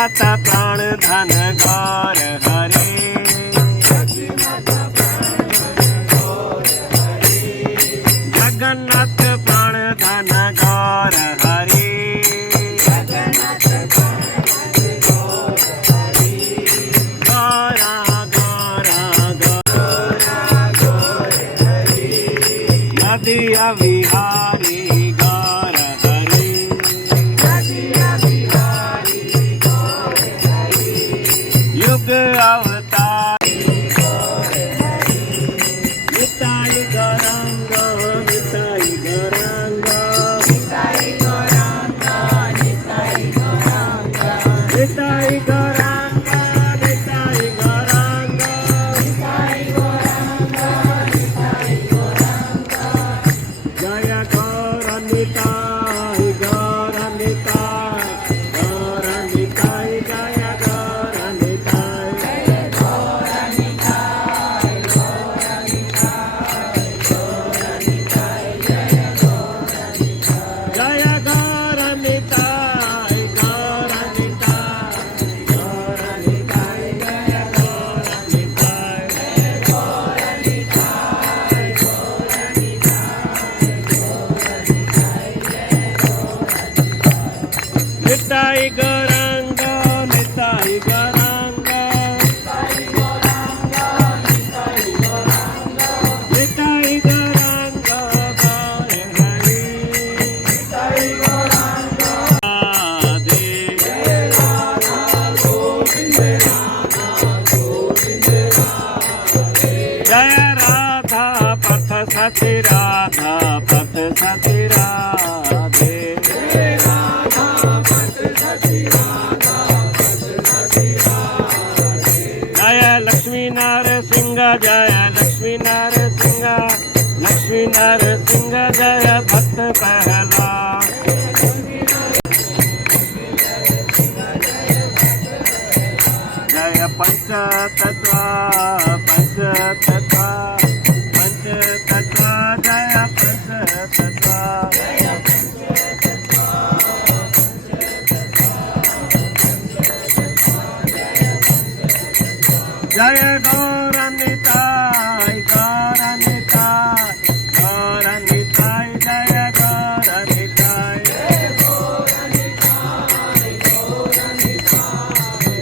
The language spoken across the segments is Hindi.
जगन्नाथ प्राण धन गौर हरे, जगन्नाथ प्राण धन गौर हरे, गौरा गौरा नदिया विहारी गौर हरे, युग अवतार निताई गौरांग, निताई गौरांग, निताई गौरांग, निताई गौरांग, निताई गौरांग, निताई गौरांग, निताई गौरांग, निताई गौरांग, जय गौर निताई गौर निताई गौर निताई, जय गौर निताई, जय गौर निताई गौर निताई गौर निताई, जय गौर निताई, जय गौर निताई गौर निताई गौर निताई, जय गौर निताई, जय गौर निताई गौर निताई गौर निताई, जय निताई गौरांग, निताई गौरांग, निताई गौरांग, निताई गौरांग, निताई गौरांग, गौर हरि, निताई गौरांग, राधे, जय राधा गोविंद, राधा गोविंद राधे, जय राधा पथ सती, राधा पथ सती राधे, जय राधा पथ सती, राधा पथ सती राधे, जय लक्ष्मी नरसिंह, जय लक्ष्मी नरसिंह, लक्ष्मी नरसिंह, जय भक्त पहला, जय पंचतत्व, पंचतत्व, पंचतत्व, जय पंचतत्व, जय जय गौर निताई गौर निताई गौर निताई, जय गौर निताई, जय गौर निताई गौर निताई,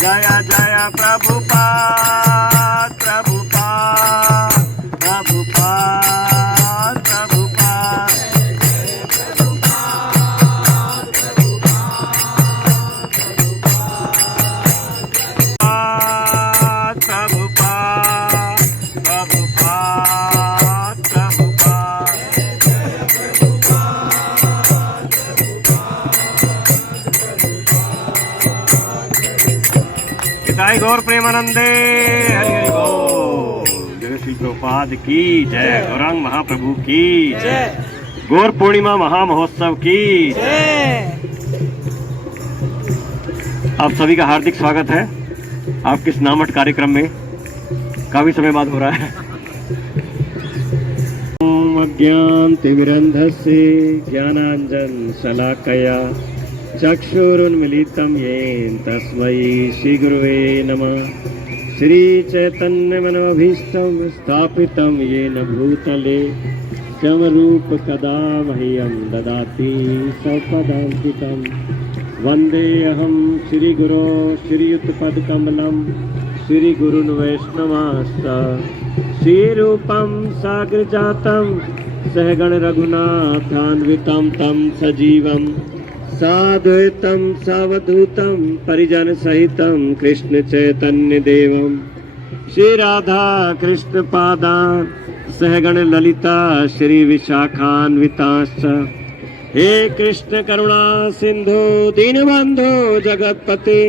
जय जय प्रभुपाद प्रभुपाद प्रभुपाद प्रभुपाद, निताई गौर प्रेमानंदे, हरि हरि बोल, जय श्री प्रभुपाद की जय, गौरांग महाप्रभु की जय, गौर पूर्णिमा महामहोत्सव की जय। आप सभी का हार्दिक स्वागत है आपके इस नामट कार्यक्रम में, काफी समय बाद हो रहा है। ओम अज्ञानतिमिरन्धस्य ज्ञानांजन शलाकया चक्षुरुन्मीलितं येन तस्मै श्रीगुरुवे नमः। श्रीचैतन्यमनोभीष्टं स्थापितं येन भूतले स्वयंरूपकदा मह्यं ददाति स्वपदान्तिकं। वन्देऽहं श्रीगुरो श्रीयुतपदकमलं श्रीगुरुन् वैष्णवांश्च श्रीरूपं साग्रजातं सहगण रघुनाथान्वितं तं सजीवं साद्वैतं सावधूतं परिजन सहितं कृष्ण चैतन्य देवं श्री राधा कृष्ण पादान् सहगण ललिता श्री विशाखान्विताश्च। हे कृष्ण करुणा सिंधु दीनबंधो जगतपते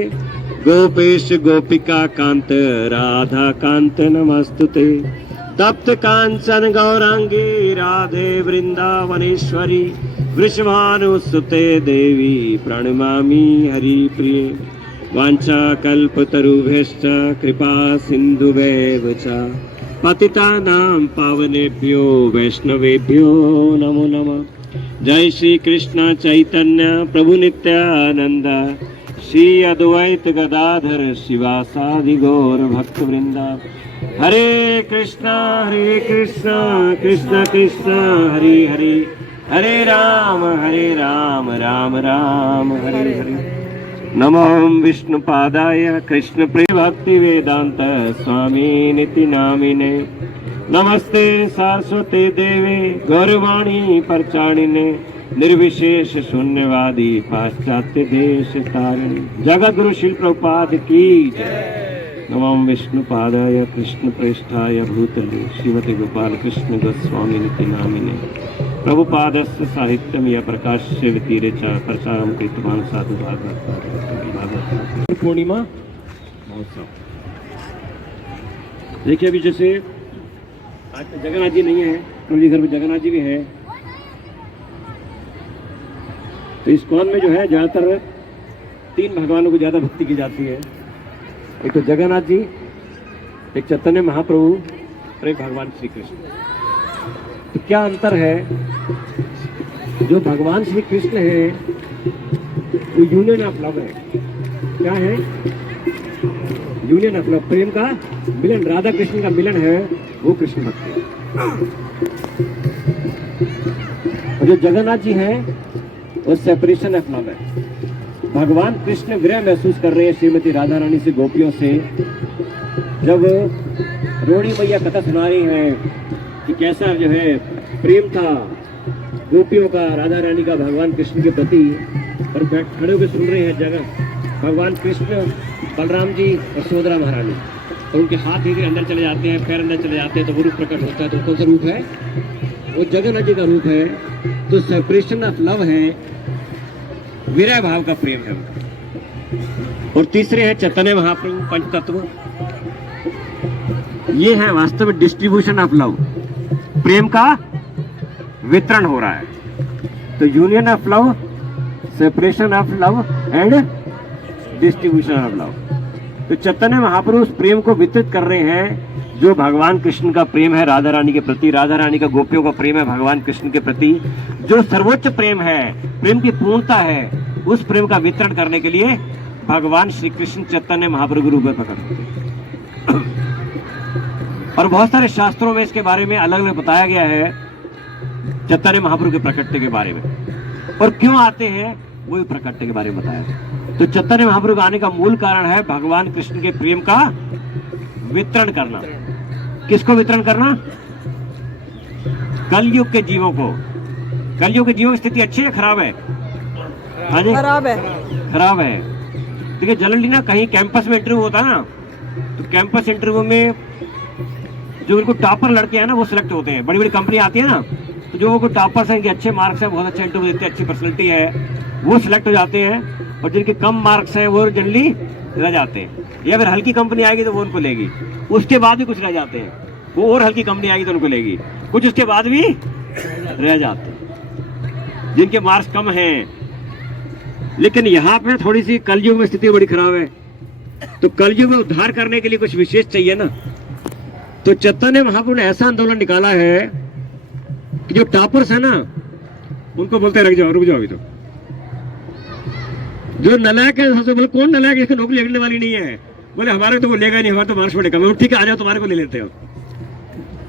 गोपेश गोपिका कांत राधा कांत नमस्तुते। तप्त कांचन गौरांगी राधे वृंदावनेश्वरी वृषभानुसुते देवी प्रणमामि हरिप्रिये। वाञ्छा कल्पतरुभ्यश्च कृपा सिन्धुभ्येव च पतितानां पावनेभ्यो वैष्णवेभ्यो नमो नमः। जय श्री कृष्ण चैतन्य प्रभु नित्यानंद श्री अद्वैत गदाधर शिवासादि गौर भक्त वृंदा। हरे कृष्णा कृष्ण कृष्ण हरे हरे, हरे राम राम राम हरे हरे। नमो विष्णुपादाय कृष्ण प्रिय भक्ति वेदांत स्वामी निति नामिने। नमस्ते सरस्वती देवे गौरवाणी परचारिणे, निर्विशेष शून्यवादी पाश्चात्य देश तारिणी। जगत गुरु श्री प्रभुपाद की जय। नमो विष्णुपादाय कृष्ण प्रेष्ठाय भूतले श्रीमती गोपाल कृष्ण गोस्वामी निति नामिने। प्रभुपादस्य साहित्यम या प्रकाश्य वितीरे च प्रचारम कृतवान साधु भागवत पूर्णिमा महोत्सव। देखिए अभी जैसे आज तो जगन्नाथ जी नहीं है, कल घर में जगन्नाथ जी भी है, तो इस कौन में जो है ज्यादातर 3 भगवानों को ज्यादा भक्ति की जाती है। एक तो जगन्नाथ जी, एक चैतन्य महाप्रभु और एक भगवान श्री कृष्ण। तो क्या अंतर है? जो भगवान श्री कृष्ण है वो यूनियन ऑफ लव है। क्या है? यूनियन ऑफ लव, प्रेम का मिलन, राधा कृष्ण का मिलन है, वो कृष्ण भक्ति है। और जो जगन्नाथ जी है वो सेपरेशन ऑफ लव है। भगवान कृष्ण विरह महसूस कर रहे हैं श्रीमती राधा रानी से, गोपियों से। जब रोड़ी मैया कथा सुना रही है कि कैसा जो है प्रेम था गोपियों का, राधा रानी का भगवान कृष्ण के प्रति, और खड़े होकर सुन रहे हैं जगह भगवान कृष्ण, बलराम जी और यशोदा महारानी, और उनके हाथ धीरे अंदर चले जाते हैं, पैर अंदर चले जाते हैं, तो वो रूप प्रकट होता है। तो कौन सा रूप है? वो जगन्नाथ जी का रूप है। तो सेपरेशन ऑफ लव है, विरह भाव का प्रेम है। और तीसरे है चैतन्य महाप्रभु पंचतत्व। ये है वास्तव में डिस्ट्रीब्यूशन ऑफ लव, प्रेम का वितरण हो रहा है। तो union of love, separation of love and distribution of love. तो चैतन्य महाप्रभु उस प्रेम को वितरित कर रहे हैं जो भगवान कृष्ण का प्रेम है राधा रानी के प्रति, राधा रानी का गोपियों का प्रेम है भगवान कृष्ण के प्रति, जो सर्वोच्च प्रेम है, प्रेम की पूर्णता है, उस प्रेम का वितरण करने के लिए भगवान श्री कृष्ण चैतन्य महाप्रभु रूप में प्रकट होते हैं। और बहुत सारे शास्त्रों में इसके बारे में अलग अलग बताया गया है, चैतन्य महाप्रभु के प्रकटते के बारे में, और क्यों आते हैं वो भी प्रकटते के बारे में बताया है। तो चैतन्य महाप्रभु आने का मूल कारण है भगवान कृष्ण के प्रेम का वितरण करना। किसको वितरण करना? कलयुग के जीवों को। कलयुग के जीवों की स्थिति अच्छी है खराब है? हाँ जी, खराब है। खराब है। देखिए जनरली ना कहीं कैंपस में इंटरव्यू होता है ना, तो कैंपस इंटरव्यू में जो बिल्कुल टॉपर लड़के हैं ना वो सिलेक्ट होते हैं। बड़ी बड़ी कंपनी आती है ना, तो जो वो टॉपर्स हैं, अच्छे मार्क्स हैं, बहुत अच्छा इंटरव्यू देते हैं, अच्छी पर्सनैलिटी है, वो सिलेक्ट हो जाते हैं। और जिनके कम मार्क्स हैं वो जनरली रह जाते हैं, या फिर हल्की कंपनी आएगी तो वो उनको लेगी। उसके बाद भी कुछ रह जाते हैं, वो और हल्की कंपनी आएगी तो उनको लेगी, कुछ उसके बाद भी रह जाते हैं जिनके मार्क्स कम हैं। लेकिन यहाँ पे थोड़ी सी कलयुग में स्थिति बड़ी खराब है। तो कलयुग में उद्धार करने के लिए कुछ विशेष चाहिए ना। तो चैतन्य महाप्रभु ने ऐसा आंदोलन निकाला है कि जो टॉपर्स है ना उनको बोलते हैं रुक जाओ अभी। तो जो नलायक है सबसे बोले कौन नलायक है, इसकी नौकरी लगने वाली नहीं है, बोले हमारे तो वो लेगा नहीं, हमारे तो मार्क्स बड़े कम है, ठीक है आ जाओ तुम्हारे को ले लेते हो।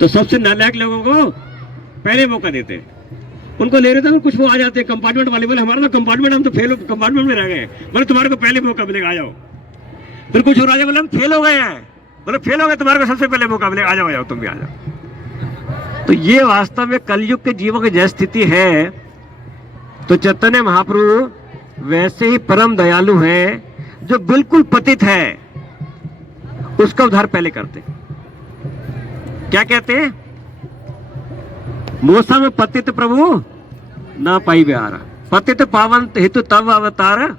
तो सबसे नालायक लोगों को पहले मौका देते हैं, उनको ले रहे थे। कुछ वो आ जाते हैं कंपार्टमेंट वाले, बोले हमारा तो कंपार्टमेंट, हम तो फेल, कंपार्टमेंट में रह गए, बोले तुम्हारे को पहले मौका मिलेगा आ जाओ। फिर कुछ और आ जाए, बोले हम फेल हो गए हैं, बोले फेल हो गए तुम्हारे को सबसे पहले मौका मिलेगा, आ जाओ तुम भी आ जाओ। तो ये वास्तव में कलयुग के जीवों की जय स्थिति है। तो चैतन्य महाप्रभु वैसे ही परम दयालु है, जो बिल्कुल पतित है उसका उद्धार पहले करते। क्या कहते हैं? मोसा में पतित प्रभु ना पाई बिहार, पतित पावन हेतु तब अवतार,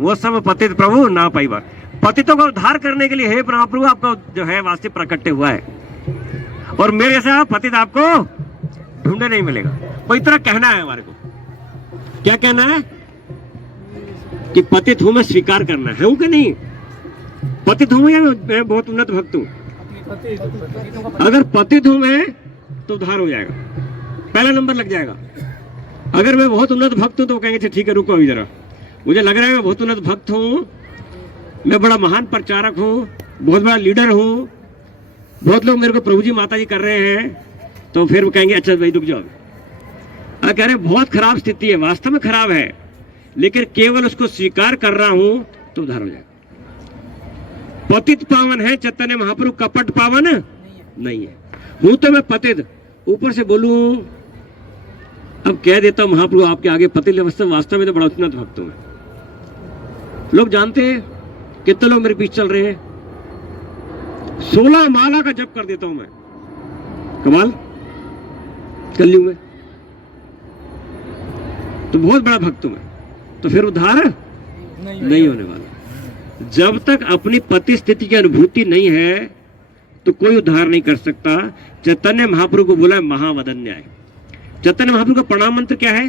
मोसा में पतित प्रभु ना पाई बार। पतितों का उद्धार करने के लिए हे महाप्रभु आपका जो है वास्तव प्रकट हुआ है, और मेरे जैसा पतित आपको ढूंढे नहीं मिलेगा। वो इतना कहना है हमारे को। क्या कहना है? कि पतित हूं मैं, स्वीकार करना है कि नहीं? पतित हूं या मैं बहुत उन्नत भक्त हूं? अगर पतित हूं मैं तो उद्धार हो जाएगा, पहला नंबर लग जाएगा। अगर मैं बहुत उन्नत भक्त हूं तो कहेंगे ठीक है रुको अभी जरा, मुझे लग रहा है मैं बहुत उन्नत भक्त हूं, मैं बड़ा महान प्रचारक हूँ, बहुत बड़ा लीडर हूँ, बहुत लोग मेरे को प्रभु जी माता जी कर रहे हैं, तो फिर वो कहेंगे अच्छा भाई रुक जाओ। कह रहे बहुत खराब स्थिति है, वास्तव में खराब है, लेकिन केवल उसको स्वीकार कर रहा हूं तो उद्धार हो जाए। पतित पावन है चैतन्य महाप्रभु, कपट पावन नहीं है। हूं तो मैं पतित, ऊपर से बोलूं, अब कह देता हूं महाप्रभु आपके आगे पतित अवस्था, वास्तव में तो बड़ा उन्नत भक्त हूं। लोग जानते हैं कितने लोग मेरे पीछे चल रहे हैं, 16 माला का जप कर देता हूं मैं, कमाल कलयुग में, तो बहुत बड़ा भक्त हूं मैं। तो फिर उद्धार नहीं होने वाला। जब तक अपनी पति स्थिति की अनुभूति नहीं है तो कोई उद्धार नहीं कर सकता। चैतन्य महाप्रभु को बोला महावदन्याय। चैतन्य महाप्रभु का प्रणाम मंत्र क्या है?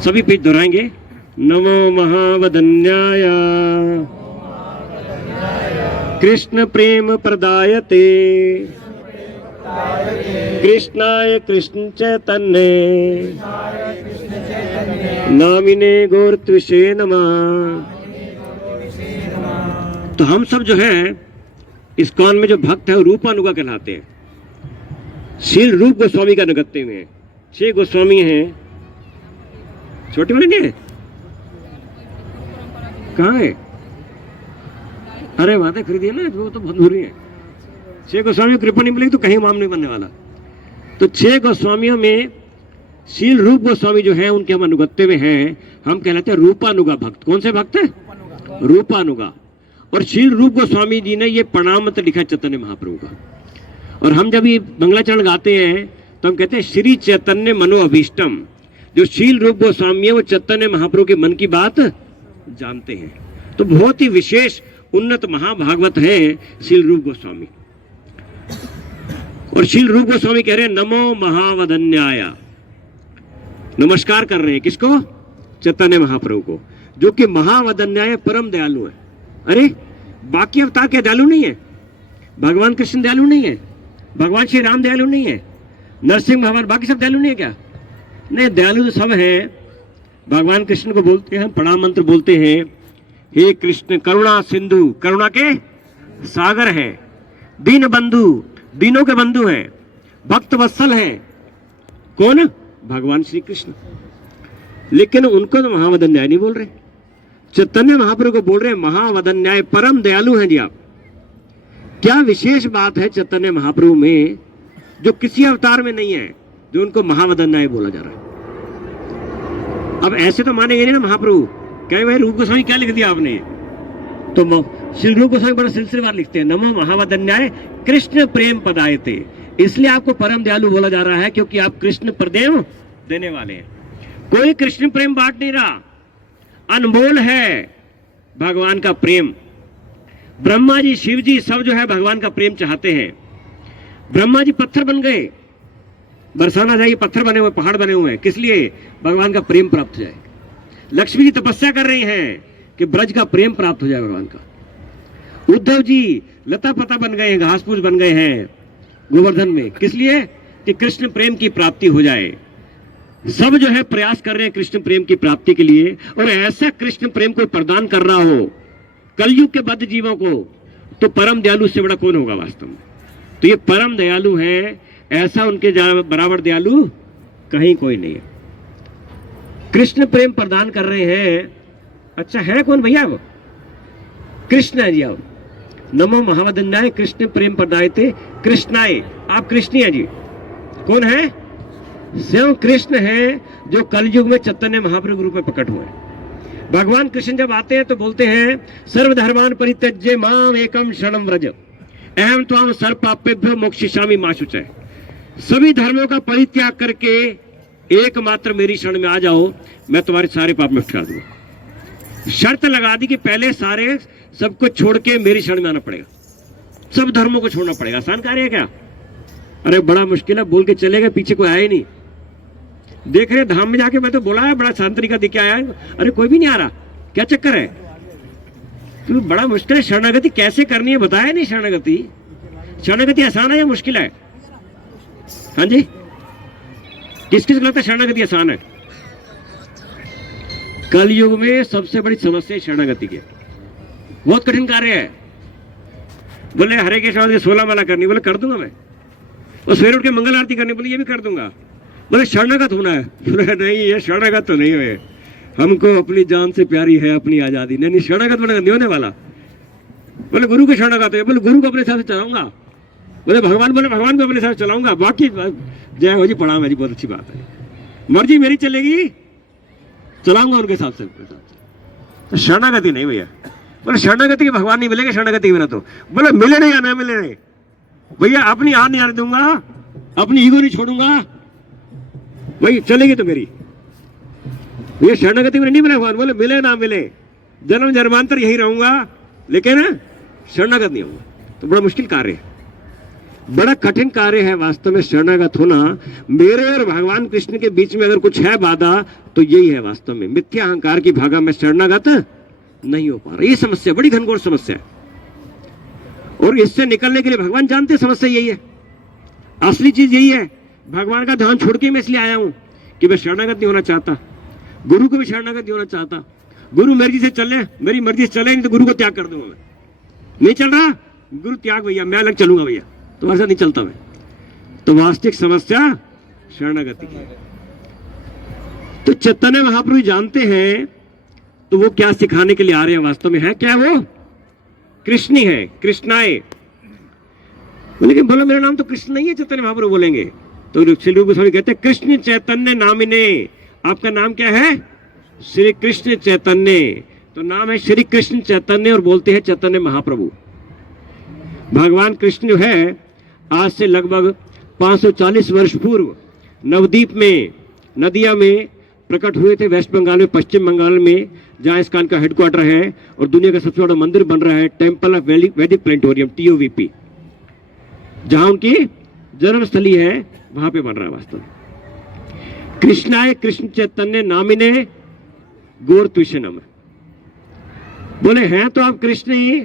सभी पेज दोहराएंगे, नमो महावदन्याय कृष्ण प्रेम प्रदायते कृष्णाय कृष्ण चैतन्य नामिने गौरत्विषे नमः। तो हम सब जो है इस्कॉन में जो भक्त है वो रूपानुगा कहलाते हैं। श्रील रूप गोस्वामी का नगत्ते में 6 गोस्वामी हैं, छोटे वाले नहीं है, कहाँ है? अरे बातें खरीदिए ना, वो तो बहुत बुरी है। 6 गोस्वामियों की कृपा नहीं मिलेगी तो कहीं माम नहीं बनने वाला। तो 6 गोस्वामियों में शील रूप गोस्वामी जो है उनके हम अनुगत्य में हैं, हम कहलाते हैं रूपानुगा भक्त। कौन से भक्त है? रूपानुगा। और शील रूप गोस्वामी जी ने ये प्रणाम मंत्र लिखा है चैतन्य महाप्रभु का। और हम जब ये मंगलाचरण गाते हैं तो हम कहते हैं श्री चैतन्य मनो अभीष्टम। जो शील रूप गोस्वामी है वो चैतन्य महाप्रभु के मन की बात जानते हैं। तो बहुत ही विशेष उन्नत महाभागवत है शील रूप गोस्वामी। और शील रूप गोस्वामी कह रहे हैं नमो महावदन्याय, नमस्कार कर रहे हैं किसको? चैतन्य महाप्रभु को, जो कि महावदन्याय परम दयालु है। अरे बाकी अवतार क्या दयालु नहीं है? भगवान कृष्ण दयालु नहीं है? भगवान श्री राम दयालु नहीं है? नरसिंह भगवान बाकी सब दयालु नहीं है क्या? नहीं, दयालु तो सब है। भगवान कृष्ण को बोलते हैं, प्रणाम मंत्र बोलते हैं, हे कृष्ण करुणा सिंधु, करुणा के सागर है, दीन बंधु, दीनों के बंधु हैं, भक्त वत्सल हैं। कौन? भगवान श्री कृष्ण। लेकिन उनको तो महावदन्याय नहीं बोल रहे, चैतन्य महाप्रभु को बोल रहे हैं महावदन्याय, परम दयालु हैं जी आप। क्या विशेष बात है चैतन्य महाप्रभु में जो किसी अवतार में नहीं है, जो उनको महावदन्याय बोला जा रहा है? अब ऐसे तो मानेंगे नहीं ना महाप्रभु, कहे भाई रूप गोस्वामी क्या लिख दिया आपने? तो श्री रूप गोस्वामी बड़ा सिलसिलेवार लिखते हैं, नमो महावदन्याय कृष्ण प्रेम पदायते। इसलिए आपको परम दयालु बोला जा रहा है क्योंकि आप कृष्ण प्रेम देने वाले हैं। कोई कृष्ण प्रेम बांट नहीं रहा, अनमोल है भगवान का प्रेम। ब्रह्मा जी, शिव जी सब जो है भगवान का प्रेम चाहते हैं। ब्रह्मा जी पत्थर बन गए, बरसाना जाइए, पत्थर बने हुए, पहाड़ बने हुए हैं, किस लिए? भगवान का प्रेम प्राप्त हो जाए। लक्ष्मी जी तपस्या कर रही हैं कि ब्रज का प्रेम प्राप्त हो जाए भगवान का। उद्धव जी लता पता बन गए हैं, घास फूस बन गए हैं गोवर्धन में, किस लिए? कि कृष्ण प्रेम की प्राप्ति हो जाए। सब जो है प्रयास कर रहे हैं कृष्ण प्रेम की प्राप्ति के लिए। और ऐसा कृष्ण प्रेम को प्रदान कर रहा हो कलयुग के बद्ध जीवों को, तो परम दयालु से बड़ा कौन होगा वास्तव में? तो ये परम दयालु है, ऐसा उनके बराबर दयालु कहीं कोई नहीं है। कृष्ण प्रेम प्रदान कर रहे हैं। अच्छा है कौन भैया? वो कृष्ण है जी। आप नमो महावदन्याय कृष्ण प्रेम प्रदायते कृष्णाय, आप कृष्ण हैं जी। कौन है? स्वयं कृष्ण है जो कलयुग में चैतन्य महाप्रभु के रूप में प्रकट हुए। भगवान कृष्ण जब आते हैं तो बोलते हैं सर्वधर्मान परित्यज्य माम एकम शरणं व्रज अहम त्वां सर्व पापेभ्यो मोक्षयिष्यामि मा शुचः। सभी धर्मों का परित्याग करके एकमात्र मेरी शरण में आ जाओ, मैं तुम्हारे सारे पाप में उठा दूंगा। शर्त लगा दी कि पहले सारे सब कुछ छोड़ के मेरी शरण में आना पड़ेगा, सब धर्मों को छोड़ना पड़ेगा। आसान कार्य है क्या? अरे बड़ा मुश्किल है, बोल के चले गए, पीछे कोई आया ही नहीं। देख रहे धाम में जाके मैं तो बोला है बड़ा शांत तरीका दिख के आया है, अरे कोई भी नहीं आ रहा, क्या चक्कर है? तो बड़ा मुश्किल है। शरणागति कैसे करनी है बताया नहीं। शरणागति आसान है या मुश्किल है? हाँ जी, किस किस लगता है शरणागति आसान है? कलयुग में सबसे बड़ी समस्या शरणागति की। बहुत कठिन कार्य है। बोले हरे कृष्ण की 16 माला करनी, बोले कर दूंगा मैं। और सवेरे उठ के मंगल आरती करनी, बोले ये भी कर दूंगा। बोले शरणागत होना है, बोले नहीं ये शरणागत तो नहीं हुए, हमको अपनी जान से प्यारी है अपनी आजादी। नहीं शरणागत नहीं होने वाला। बोले गुरु के शरणागत है, बोले गुरु को अपने हिसाब से चलाऊंगा। बोले भगवान को अपने हिसाब से चलाऊंगा, बाकी जय हो जी प्रणाम है जी, बहुत अच्छी बात है, मर्जी मेरी चलेगी, चलाऊंगा उनके हिसाब से। तो शरणागति नहीं भैया। बोले शरणागति के भगवान नहीं मिलेंगे शरणागति के बिना तो। बोले मिले नहीं या ना मिले नहीं भैया, अपनी हाथ नहीं आने दूंगा, अपनी ईगो नहीं छोड़ूंगा, वही चलेगी तो मेरी। ये शरणागति में नहीं मिले भगवान, बोले मिले ना मिले, जन्म जन्मांतर यही रहूंगा, लेकिन शरणागत नहीं होगा। तो बड़ा मुश्किल कार्य है, बड़ा कठिन कार्य है वास्तव में शरणागत होना। मेरे और भगवान कृष्ण के बीच में अगर कुछ है बाधा तो यही है वास्तव में, मिथ्या अहंकार की भागा में शरणागत नहीं हो पा रहा। ये समस्या बड़ी घनघोर समस्या है, और इससे निकलने के लिए भगवान जानते समस्या यही है, असली चीज यही है। भगवान का ध्यान छोड़ के मैं इसलिए आया हूं कि मैं शरणागत नहीं होना चाहता, गुरु को भी शरणागत नहीं होना चाहता। गुरु मर्जी से चले, मेरी मर्जी से चले नहीं तो गुरु को त्याग कर दूंगा मैं। नहीं चल रहा गुरु त्याग भैया, मैं अलग चलूंगा भैया, तुम्हारे साथ नहीं चलता मैं। तो वास्तविक समस्या शरणागति की। तो चैतन्य महाप्रभु जानते हैं, तो वो क्या सिखाने के लिए आ रहे हैं वास्तव में, है क्या वो कृष्ण है, कृष्णाए। लेकिन बोलो मेरा नाम तो कृष्ण नहीं है, चैतन्य महाप्रभु बोलेंगे। तो श्री रूप गोस्वामी कहते हैं कृष्ण चैतन्य नामिने, आपका नाम क्या है, श्री कृष्ण चैतन्य। तो नाम है श्री कृष्ण चैतन्य, और बोलते हैं चैतन्य महाप्रभु। भगवान कृष्ण जो है आज से लगभग 540 वर्ष पूर्व नवद्वीप में नदिया में प्रकट हुए थे, वेस्ट बंगाल में, पश्चिम बंगाल में, जहां इसका इनका हेडक्वार्टर है और दुनिया का सबसे बड़ा मंदिर बन रहा है, टेम्पल ऑफ वैदिक प्लेनेटोरियम TOVP, जहां उनकी जन्मस्थली है, वहां पे बन रहा है वास्तव में। कृष्णाय कृष्ण चैतन्य नामिने गौर तुष्यनम। बोले हैं तो आप कृष्ण ही,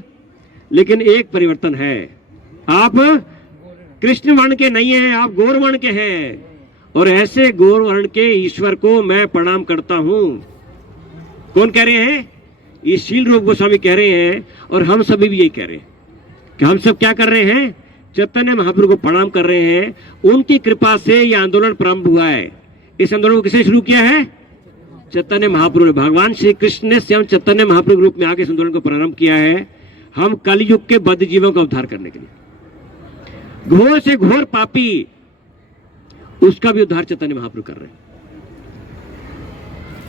लेकिन एक परिवर्तन है, आप कृष्ण वर्ण के नहीं हैं, आप गौर वर्ण के हैं। और ऐसे गौर वर्ण के ईश्वर को मैं प्रणाम करता हूं। कौन कह रहे हैं, ये शील रूप गोस्वामी कह रहे हैं, और हम सभी भी यही कह रहे हैं कि हम सब क्या कर रहे हैं, चैतन्य महाप्रभु को प्रणाम कर रहे हैं। उनकी कृपा से यह आंदोलन प्रारंभ हुआ है। इस आंदोलन को किसने शुरू किया है, चैतन्य महाप्रभु ने। भगवान श्री कृष्ण ने स्वयं चैतन्य महाप्रभु के रूप में आके इस आंदोलन को प्रारंभ किया है, हम कलयुग के बद्ध जीवों का उद्धार करने के लिए। घोर से घोर पापी, उसका भी उद्धार चैतन्य महाप्रभु कर रहे हैं।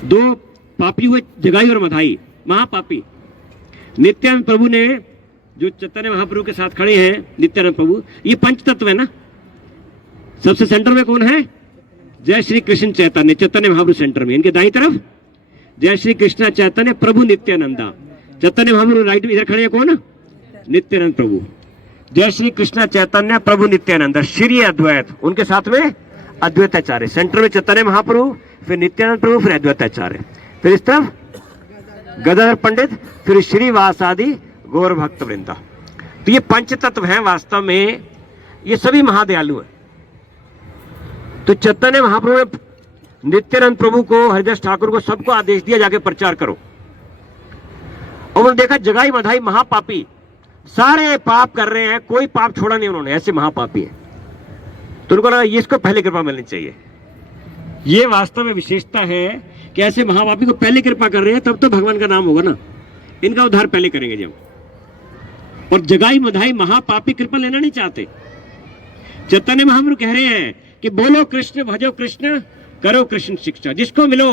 दो पापी हुए, जगाई और मधाई, महापापी। नित्यानंद प्रभु ने, जो चैतन्य महाप्रभु के साथ खड़े हैं, नित्यानंद प्रभु, ये पंच तत्व है ना। सबसे सेंटर में कौन है, जय श्री कृष्ण चैतन्य, चैतन्य महाप्रभु सेंटर में, इनके दाईं तरफ जय श्री कृष्ण चैतन्य प्रभु नित्यानंदा। चैतन्य महाप्रभु राइट में इधर खड़े हैं कौन, नित्यानंद प्रभु। जय श्री कृष्ण चैतन्य प्रभु नित्यानंद, श्री अद्वैत, उनके साथ में अद्वैताचार्य। सेंटर में चैतन्य महाप्रभु, फिर नित्यानंद प्रभु, फिर अद्वैताचार्य, फिर इस तरफ गदाधर पंडित, फिर श्रीवास आदि गौर भक्त वृंदा। तो ये पंच तत्व हैं वास्तव में, ये सभी महादयालु हैं। तो चैतन्य महाप्रभु ने नित्यानंद प्रभु को, हरिदास ठाकुर को, सबको आदेश दिया जाके प्रचार करो। और उन्होंने देखा जगाई मधाई महापापी, सारे पाप कर रहे हैं, कोई पाप छोड़ा नहीं उन्होंने, ऐसे महापापी है। तो उनको लगा इसको पहले कृपा मिलनी चाहिए। ये वास्तव में विशेषता है कि ऐसे महापापी को पहले कृपा कर रहे हैं, तब तो भगवान का नाम होगा ना। इनका उद्धार पहले करेंगे जब। और जगाई मधाई महापापी कृपा लेना नहीं चाहते। चैतन्य महाप्रभु कह रहे हैं कि बोलो कृष्ण, भजो कृष्ण, करो कृष्ण शिक्षा। जिसको मिलो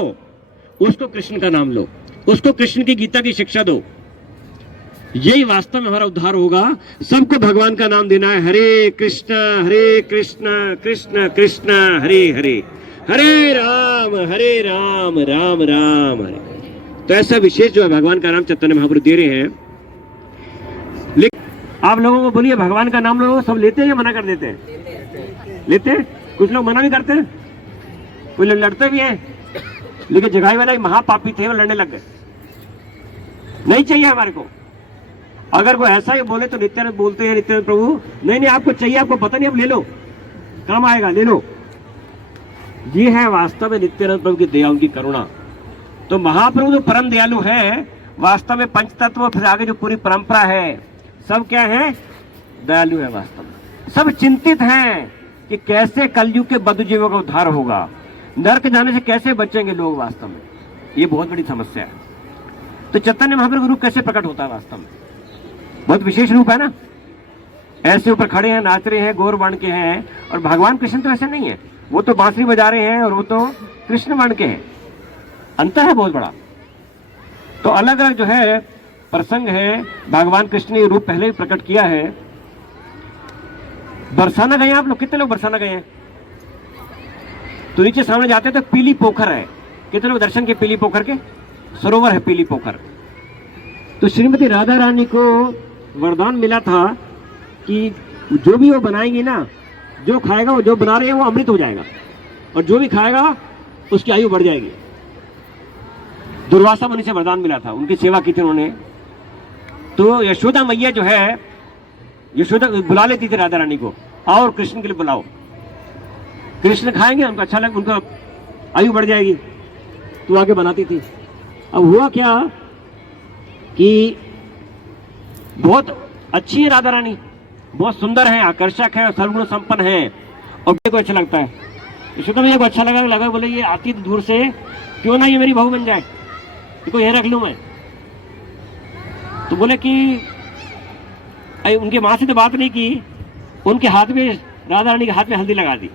उसको कृष्ण का नाम लो, उसको कृष्ण की गीता की शिक्षा दो। यही वास्तव में हमारा उद्धार होगा। सबको भगवान का नाम देना है, हरे कृष्ण कृष्ण कृष्ण हरे हरे, हरे राम राम राम हरे। तो ऐसा विशेष जो है भगवान का नाम चैतन्य महाप्रभु दे रहे हैं। लेकिन आप लोगों को बोलिए भगवान का नाम लोग सब लेते हैं या मना कर देते हैं? लेते हैं। कुछ लोग मना भी करते हैं, कुछ लोग लड़ते भी हैं। लेकिन जगाई वाला महापापी थे, वो लड़ने लग गए। नहीं चाहिए हमारे को। अगर कोई ऐसा ही बोले तो नित्यानंद बोलते हैं, नित्यानंद प्रभु नहीं आपको चाहिए, आपको पता नहीं, अब ले लो, काम आएगा, ले लो। ये है वास्तव में नित्यानंद प्रभु की दया, उनकी करुणा। तो महाप्रभु जो परम दयालु है, वास्तव में पंच तत्व फिर आगे जो पूरी परंपरा है सब क्या है, दयालु है। वास्तव में सब चिंतित हैं कि कैसे कलयुग के बद्ध जीवों का उद्धार होगा, नरक जाने से कैसे बचेंगे लोग। वास्तव में ये बहुत बड़ी समस्या है। तो चैतन्य महाप्रभु रूप कैसे प्रकट होता है, वास्तव में बहुत विशेष रूप है ना। ऐसे ऊपर खड़े हैं, नाच रहे हैं, गौर वर्ण के हैं। और भगवान कृष्ण तो ऐसे नहीं है, वो तो बांसुरी बजा रहे हैं और वो तो कृष्ण वर्ण के हैं। अंतर है बहुत बड़ा। तो अलग अलग जो है प्रसंग है। भगवान कृष्ण ने रूप पहले भी प्रकट किया है। बरसाना गए आप लोग? कितने लोग बरसाना गए हैं? तो नीचे सामने जाते हैं तो पीली पोखर है। कितने लोग दर्शन के पीली पोखर के? सरोवर है पीली पोखर। तो श्रीमती राधा रानी को वरदान मिला था कि जो भी वो बनाएंगी ना, जो खाएगा, वो जो बना रहे हैं वो अमृत हो जाएगा, और जो भी खाएगा उसकी आयु बढ़ जाएगी। दुर्वासा मुनि से वरदान मिला था, उनकी सेवा की थी उन्होंने। तो यशोदा मैया जो है, यशोदा बुला लेती थी राधा रानी को, और कृष्ण के लिए बुलाओ, कृष्ण खाएंगे, उनको अच्छा लगे, उनको आयु बढ़ जाएगी। तो आगे बनाती थी। अब हुआ क्या कि बहुत अच्छी है राधा रानी, बहुत सुंदर है, आकर्षक है, सर्वगुण संपन्न है, और मेरे को अच्छा लगता है। यशोदा मैया को अच्छा लगा, बोले ये आती दूर से, क्यों ना ये मेरी बहू बन जाए, इसको यह रख लूं मैं। तो बोले कि उनके माँ से तो बात नहीं की, उनके हाथ में, राधा रानी के हाथ में हल्दी लगा दी।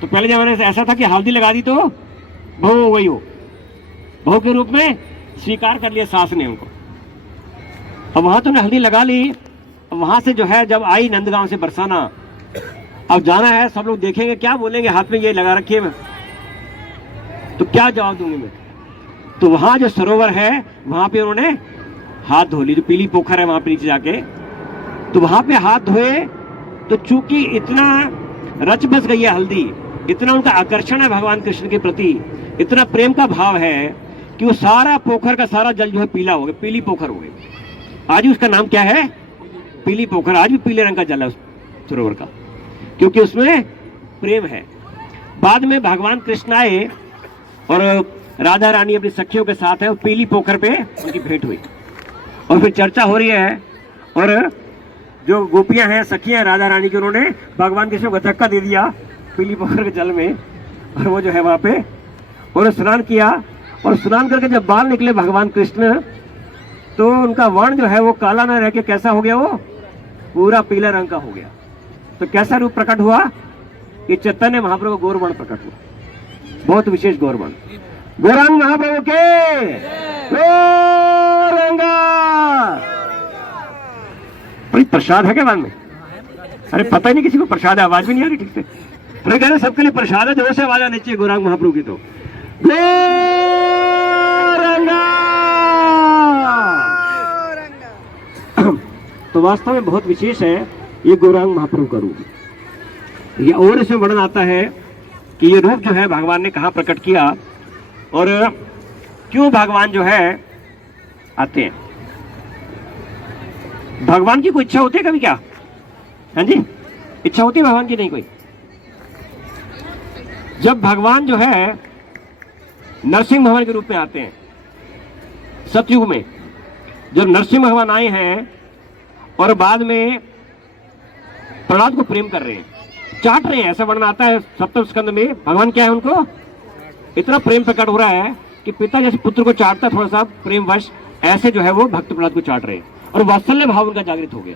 तो पहले जमाने से ऐसा था कि हल्दी लगा दी तो बहू हो गई, हो बहू के रूप में स्वीकार कर लिया सास ने उनको। अब वहां तो हल्दी लगा ली। वहां से जो है जब आई नंदगांव से बरसाना, अब जाना है, सब लोग देखेंगे, क्या बोलेंगे, हाथ में ये लगा रखी है, तो क्या जवाब दूंगी मैं। तो वहां जो सरोवर है वहां पे उन्होंने हाथ धो ली, जो पीली पोखर है वहां पे नीचे जाके, तो वहां पे हाथ धोए। तो चूंकि इतना रच बस गई है हल्दी, इतना उनका आकर्षण है भगवान कृष्ण के प्रति, इतना प्रेम का भाव है कि वो सारा पोखर का सारा जल जो है पीला हो गया, पीली पोखर हो गई। आज भी उसका नाम क्या है, पीली पोखर। आज भी पीले रंग का जल है उस सरोवर का, क्योंकि उसमें प्रेम है। बाद में भगवान कृष्ण आए और राधा रानी अपनी सखियों के साथ है, और पीली पोखर पे उनकी भेंट हुई, और फिर चर्चा हो रही है। और जो गोपियां हैं, सखियां राधा रानी की, उन्होंने भगवान कृष्ण को धक्का दे दिया पीली पोखर के जल में, और वो जो है वहां पे और स्नान किया। और स्नान करके जब बाहर निकले भगवान कृष्ण, तो उनका वर्ण जो है वो काला ना रह के कैसा हो गया, वो पूरा पीला रंग का हो गया। तो कैसा रूप प्रकट हुआ, ये चैतन्य महाप्रभु गौरवर्ण प्रकट हुआ, बहुत विशेष गौरवर्ण। गौरांग महाप्रभु के गौरंगा। भाई प्रसाद है क्या बाद में? अरे पता ही नहीं किसी को प्रसाद है, आवाज भी नहीं आ रही ठीक से। अरे कह रहे सबके लिए प्रसाद है, जोर से आवाज आनी चाहिए गौरांग महाप्रभु की। तो गौरंगा। तो वास्तव में बहुत विशेष है ये गौरांग महाप्रभु का रूप। ये और इसमें वर्णन आता है कि ये रूप जो है भगवान ने कहाँ प्रकट किया, और क्यों भगवान जो है आते हैं। भगवान की कोई इच्छा होती है कभी क्या? हाँ जी, इच्छा होती है भगवान की? नहीं कोई। जब भगवान जो है नरसिंह भगवान के रूप में आते हैं सतयुग में, जब नरसिंह भगवान आए हैं और बाद में प्रहलाद को प्रेम कर रहे हैं, चाट रहे हैं, ऐसा वर्णन आता है सप्तम स्कंद में। भगवान क्या है, उनको इतना प्रेम प्रकट हो रहा है कि पिता जैसे पुत्र को चाटता थोड़ा सा प्रेमवश, ऐसे जो है वो भक्त प्रहलाद को चाट रहे हैं, और वात्सल्य भाव उनका जागृत हो गया।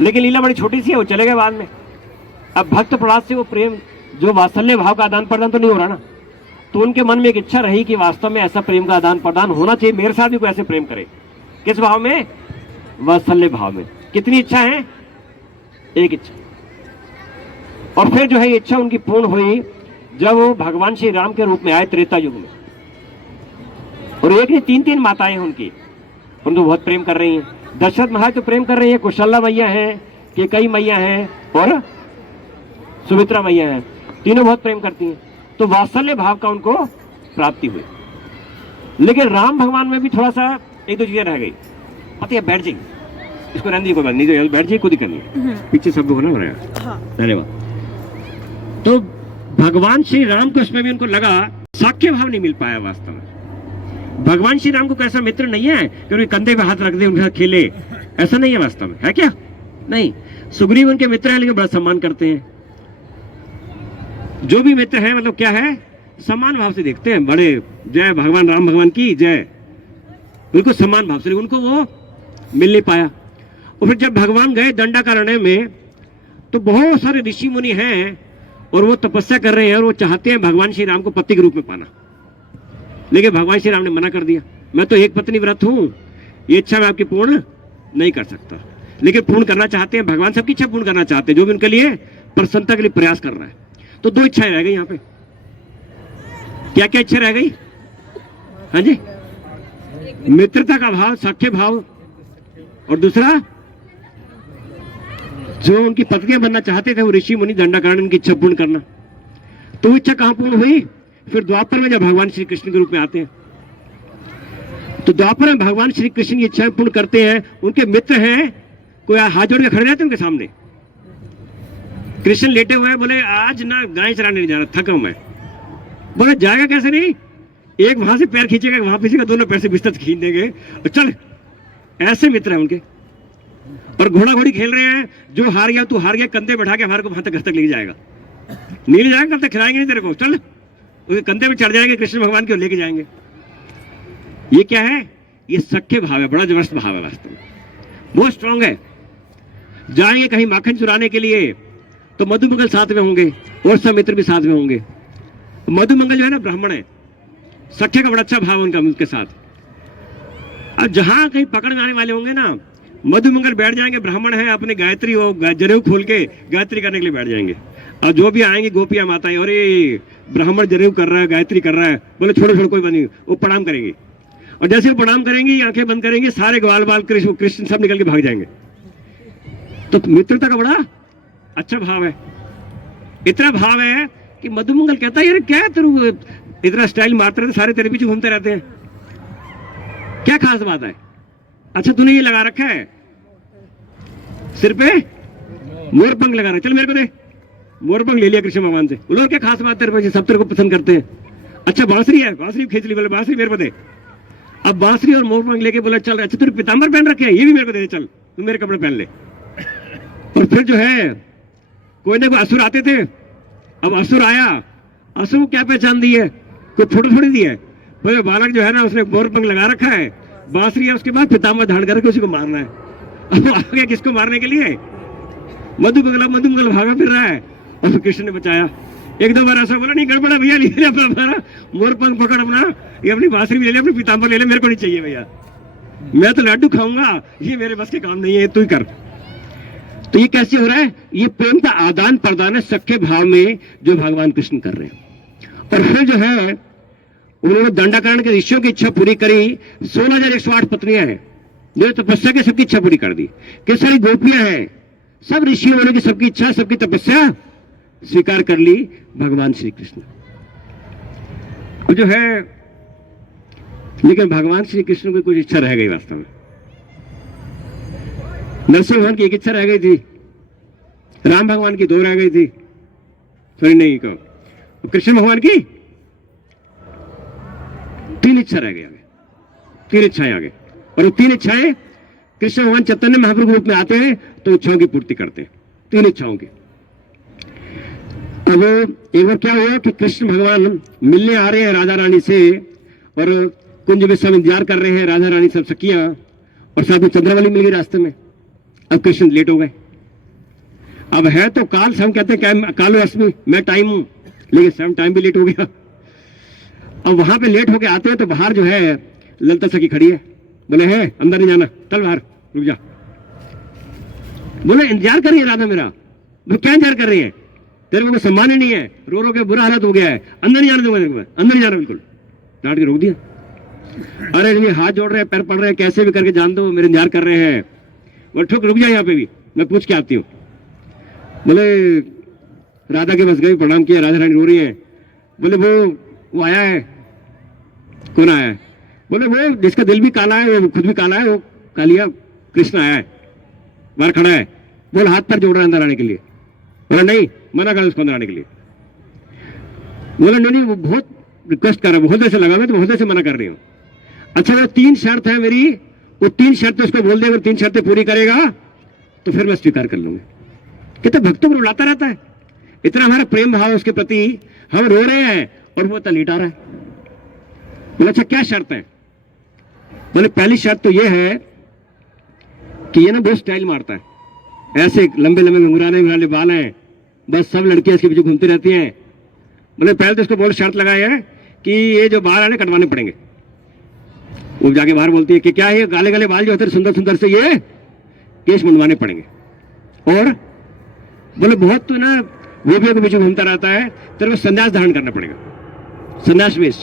लेकिन लीला बड़ी छोटी सी है, वो चले गए बाद में। अब भक्त प्रहलाद से वो प्रेम, जो वात्सल्य भाव का आदान प्रदान तो नहीं हो रहा ना, तो उनके मन में एक इच्छा रही कि वास्तव में ऐसा प्रेम का आदान प्रदान होना चाहिए, मेरे साथ भी कोई ऐसे प्रेम करे। किस भाव में? वात्सल्य भाव में। कितनी इच्छा है? एक इच्छा। और फिर जो है ये इच्छा उनकी पूर्ण हुई जब वो भगवान श्री राम के रूप में आए त्रेता युग में। और एक ने तीन माताएं हैं उनकी, उनको बहुत प्रेम कर रही हैं। दशरथ महाराज तो प्रेम कर रही है, कौशल्या मैया है, कैकेयी मैया है, और सुमित्रा मैया है, तीनों बहुत प्रेम करती हैं। तो वात्सल्य भाव का उनको प्राप्ति हुई। लेकिन राम भगवान में भी थोड़ा सा एक दो चीजें रह गई। पता है, बैठ जाइए, इसको रहने दीजिए, कोई बात नहीं, तो बैठ जाइए, खुद ही करनी पीछे सब होना हो रहा है। धन्यवाद। तो भगवान श्री राम को इसमें भी उनको लगा साख्य भाव नहीं मिल पाया वास्तव में। भगवान श्री राम को कैसा मित्र नहीं है कि उनके कंधे पे हाथ रख दे, उनके साथ खेले, ऐसा नहीं है वास्तव में, है क्या? नहीं, सुग्रीव उनके मित्र हैं लेकिन बड़ा सम्मान करते हैं। जो भी मित्र है मतलब क्या है, सम्मान भाव से देखते हैं। बड़े जय भगवान राम भगवान की जय, उनको सम्मान भाव से, उनको वो मिल नहीं पाया। और फिर जब भगवान गए दंडाकारण्य में तो बहुत सारे ऋषि मुनि हैं और वो तपस्या कर रहे हैं और वो चाहते हैं भगवान श्री राम को पति के रूप में पाना, लेकिन भगवान श्री राम ने मना कर दिया। मैं तो एक पत्नी व्रत हूं, ये इच्छा मैं आपकी पूर्ण नहीं कर सकता, लेकिन पूर्ण करना चाहते हैं। भगवान सबकी इच्छा पूर्ण करना चाहते हैं, जो भी उनके लिए प्रसन्नता के लिए प्रयास कर रहा है। तो दो इच्छाएं रह गई यहाँ पे। क्या क्या इच्छा रह गई? हाँ जी, मित्रता का भाव, सख्य भाव, और दूसरा जो उनकी पत्नियां बनना चाहते थे वो ऋषि मुनि दंडाकारण्य, उनकी इच्छा पूर्ण करना। तो वो इच्छा कहां पूर्ण हुई? फिर द्वापर में जब भगवान श्री कृष्ण के रूप में आते हैं, तो द्वापर में भगवान श्री कृष्ण की इच्छा पूर्ण करते हैं। उनके मित्र हैं, कोई हाथ जोड़ के खड़े रहते हैं उनके सामने। कृष्ण लेटे हुए हैं, बोले आज ना गाय चराने नहीं जाना, थका हूं मैं। बोले जाएगा कैसे नहीं, एक वहां से पैर खींचेगा, वहां पीछेगा, दोनों पैर से बिस्तर खींच देंगे और चल। ऐसे मित्र हैं उनके। और घोड़ा घोड़ी खेल रहे हैं, जो हार गया तू हार गया, कंधे बैठा के हमारे को वहां तक घर तक ले जाएगा, नहीं ले जाएगा, कब तक खिलाएंगे नहीं तेरे को, चल। उसके कंधे पे चढ़ जाएंगे कृष्ण भगवान के और लेके जाएंगे। ये क्या है? ये सख्य भाव है, बड़ा जबरदस्त भाव है वास्तव में, बहुत स्ट्रांग है। जाएंगे कहीं माखन चुराने के लिए तो मधुमंगल साथ में होंगे और सब मित्र भी साथ में होंगे। मधुमंगल जो है ना ब्राह्मण है, सख्य का बड़ा अच्छा भाव उनका उनके साथ। अब जहां कहीं पकड़ में आने वाले होंगे ना, मधुमंगल बैठ जाएंगे, ब्राह्मण है, अपने गायत्री वो जनेऊ खोल के गायत्री करने के लिए बैठ जाएंगे। और जो भी आएंगे गोपियां माताएं, और ये ब्राह्मण जनेऊ कर रहा है, गायत्री कर रहा है, बोले छोड़ो छोड़ो कोई बात नहीं, वो प्रणाम करेंगे। और जैसे वो प्रणाम करेंगे, आंखें बंद करेंगे, सारे ग्वाल बाल कृष्ण सब निकल के भाग जाएंगे। तो मित्रता का बड़ा अच्छा भाव है। इतना भाव है कि मधुमंगल कहता है यार क्या तेरू इतना स्टाइल मारते रहते, सारे तेरे पीछे घूमते रहते हैं, क्या खास बात है? अच्छा तूने ये लगा रखा है सिर पे, मोरपंख लगा रहा है, चल मेरे को दे। मोरपंख ले लिया कृष्ण भगवान से। बोलो क्या खास बात तेरे पे, सब तेरे को पसंद करते हैं। अच्छा बांसुरी है, बांसुरी खींच ली, बोले बांसुरी मेरे को दे। अब बांसुरी और मोरपंख लेके बोला चल, अच्छा तूने पीताम्बर पहन रखे हैं, ये भी मेरे को दे, चल तू मेरे कपड़े पहन ले। और फिर जो है कोई ना कोई असुर आते थे। अब असुर आया, असुर को क्या पहचान दी है, कोई फोटो थोड़ी दी है। बोले बालक जो है ना उसने मोरपंख लगा रखा है, बांसुरी है, उसके बाद पीताम्बर धारण करके उसी को मारना है। अब वो आ गया किसको मारने के लिए? मधुमंगल भागा फिर रहा है। और कृष्ण ने बचाया। एक दो बार ऐसा बोला, नहीं गड़बड़ा भैया, ले ले अपना मोरपंख पकड़ अपना, ये अपनी बांसुरी भी ले ले, अपनी पीताम्बर ले ले, मेरे को नहीं चाहिए भैया, मैं तो लड्डू खाऊंगा, ये मेरे बस के काम नहीं है, तू ही कर। तो ये कैसे हो रहा है? ये प्रेम का आदान प्रदान है सख्य भाव में जो भगवान कृष्ण कर रहे हैं। और फिर जो है उन्होंने दंडाकरण के ऋषियों की इच्छा पूरी करी। 16,108 पत्नियां हैं जो तपस्या की सबकी इच्छा पूरी कर दी। किस सारी गोपियां हैं, सब ऋषियों होने की सबकी इच्छा, सबकी तपस्या स्वीकार कर ली भगवान श्री कृष्ण। जो है लेकिन भगवान श्री कृष्ण की कुछ इच्छा रह गई वास्तव में। नरसिंह भगवान की एक इच्छा रह गई थी, राम भगवान की 2 रह गई थी, सॉरी नहीं कहो, कृष्ण भगवान की 3 इच्छा रह गई, 3 इच्छाएं आ गई। और वो 3 इच्छाएं कृष्ण भगवान चैतन्य महाप्रभु के रूप में आते हैं तो इच्छाओं की पूर्ति करते हैं, 3 इच्छाओं की। अब एक बार क्या हुआ कि कृष्ण भगवान मिलने आ रहे हैं राधा रानी से, और कुंज में सब इंतजार कर रहे हैं, राधा रानी सब सखियां, और साथ में चंद्रवली मिल गई रास्ते में। अब कृष्ण लेट हो गए। अब है तो काल, हम कहते हैं कालो अस्मि, मैं टाइम हूं, लेकिन स्वयं टाइम भी लेट हो गया। अब वहां पे लेट होके आते हैं तो बाहर जो है ललिता सखी खड़ी है। बोले है अंदर नहीं जाना, चल बाहर रुक जा। बोले इंतजार कर रही है राधा मेरा। वो क्या इंतजार कर रही है, तेरे को सम्मान ही नहीं है, रो रो के बुरा हालत हो गया है, अंदर नहीं जाने दूंगा तेरे को, अंदर नहीं जाना बिल्कुल। डांट के रोक दिया। अरे नहीं, हाथ जोड़ रहे हैं, पैर पड़ रहे हैं, कैसे भी करके जान दो, मेरे इंतजार कर रहे हैं। बोले ठुक रुक जा, यहाँ पे भी मैं पूछ के आती हूँ। बोले राधा के बस गई, प्रणाम किया, राधा रानी रो रही है। बोले वो आया है। कौन आया है? बोले वो जिसका दिल भी काला है, वो खुद भी काला है, वो कालिया कृष्ण आया है, बाहर खड़ा है। बोल हाथ पर जोड़ रहा है अंदर आने के लिए। बोला नहीं, मना कर उसको अंदर आने के लिए। बोला नहीं वो बहुत रिक्वेस्ट कर रहा है, बहुत देर से लगा, मैं तो बहुत देर से मना कर रही हूँ। अच्छा वो 3 शर्त है मेरी, वो 3 शर्तें उसको बोल दे, अगर 3 शर्तें पूरी करेगा तो फिर मैं स्वीकार कर लूंगा। कितना भक्तों को रुलाता रहता है, इतना हमारा प्रेम भाव उसके प्रति, हम रो रहे हैं और वो तलीटा रहा है। बोले अच्छा क्या शर्त है? बोले पहली शर्त तो ये है कि ये ना बहुत स्टाइल मारता है, ऐसे लंबे लंबे घुंघराले बाल हैं, बस सब लड़कियां इसके पीछे घूमती रहती हैं। बोले पहले तो इसको बहुत शर्त लगाए है कि ये जो बाल है ना कटवाने पड़ेंगे। वो जाके बाहर बोलती है कि क्या है गाले गाले बाल जो होते हैं सुंदर सुंदर से, ये केश मुंडवाने पड़ेंगे। और बोले बहुत तो ना वो भी पीछे घूमता रहता है, तेरे को संन्यास धारण करना पड़ेगा, संन्यास वेश।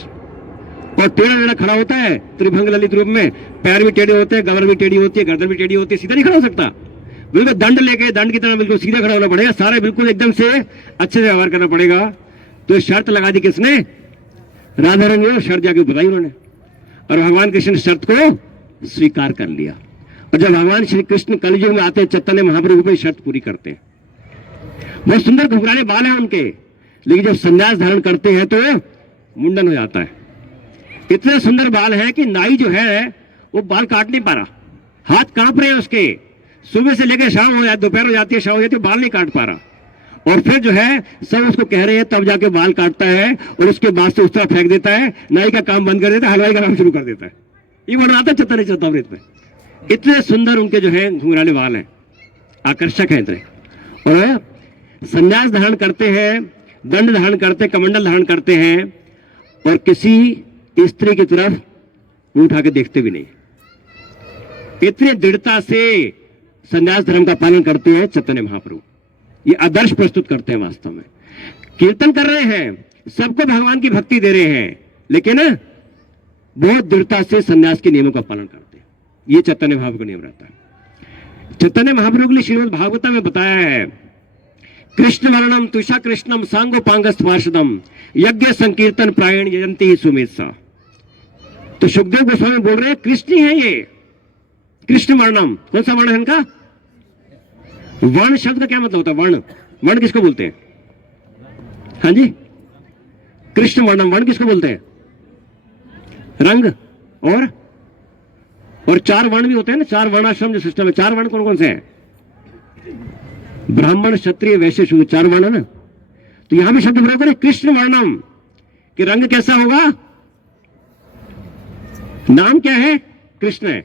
और टेढ़ा टेढ़ा खड़ा होता है त्रिभंग ललित रूप में, पैर भी टेढ़े होते हैं, गवर भी टेढ़ी होती है, गर्दन भी टेढ़ी होती है, सीधा नहीं खड़ा हो सकता। बिल्कुल दंड लेके, दंड की तरह बिल्कुल सीधा खड़ा होना पड़ेगा, सारे बिल्कुल एकदम से अच्छे से व्यवहार करना पड़ेगा। तो शर्त लगा दी किसने? राधा रानी ने शर्त जाके बताई उन्होंने, और भगवान कृष्ण ने शर्त को स्वीकार कर लिया। और जब भगवान श्री कृष्ण कलयुग में आते हैं, चैतन्य महाप्रभु की शर्त पूरी करते हैं। बहुत सुंदर घुंघराले बाल हैं उनके, लेकिन जब संन्यास धारण करते हैं तो मुंडन हो जाता है। इतने सुंदर बाल हैं कि नाई जो है वो बाल काट नहीं पा रहा, हाथ कांप रहे हैं उसके, सुबह से लेकर शाम हो जाती, दोपहर हो जाती है, शाम हो जाती है, बाल नहीं काट पा रहा। और फिर जो है सब उसको कह रहे हैं, तब जाके बाल काटता है और उसके बाद से उस तरह फेंक देता है, नाई का काम बंद कर देता है, हलवाई का काम शुरू कर देता है। ये बनाता चैतन्य चरितामृत में। इतने सुंदर उनके जो है घुंघराले बाल हैं, आकर्षक हैं इतने। और संन्यास धारण करते हैं, दंड धारण करते हैं, कमंडल धारण करते हैं, और किसी स्त्री की तरफ मुंह उठा के देखते भी नहीं। इतनी दृढ़ता से संन्यास धर्म का पालन करते हैं चैतन्य महाप्रभु। ये आदर्श प्रस्तुत करते हैं। वास्तव में कीर्तन कर रहे हैं, सबको भगवान की भक्ति दे रहे हैं, लेकिन बहुत दृढ़ता से संन्यास के नियमों का पालन करते हैं। ये चैतन्य महाप्रभु का नियम रहता है। चैतन्य महाप्रभु के लिए श्रीमद् भागवता में बताया है, कृष्ण वर्णम तुषा कृष्णम सांगोपांगस पार्षदम यज्ञ संकीर्तन प्रायण यजंती ही सुमेधा। तो सुखदेव गोस्वामी बोल रहे हैं कृष्ण ही है ये, कृष्ण वर्णम। कौन सा वर्ण है इनका? वर्ण शब्द का क्या मतलब होता है? वर्ण, वर्ण किसको बोलते हैं? हाँ जी, कृष्ण वर्णम, वर्ण किसको बोलते हैं? रंग। और 4 वर्ण भी होते हैं ना, 4 वर्णाश्रम जो सिस्टम है, 4 वर्ण कौन कौन से हैं? ब्राह्मण क्षत्रिय वैश्य शूद्र, 4 वर्ण है ना। तो यहां भी शब्द प्रयोग करें कृष्ण वर्णम, कि रंग कैसा होगा? नाम क्या है? कृष्ण है।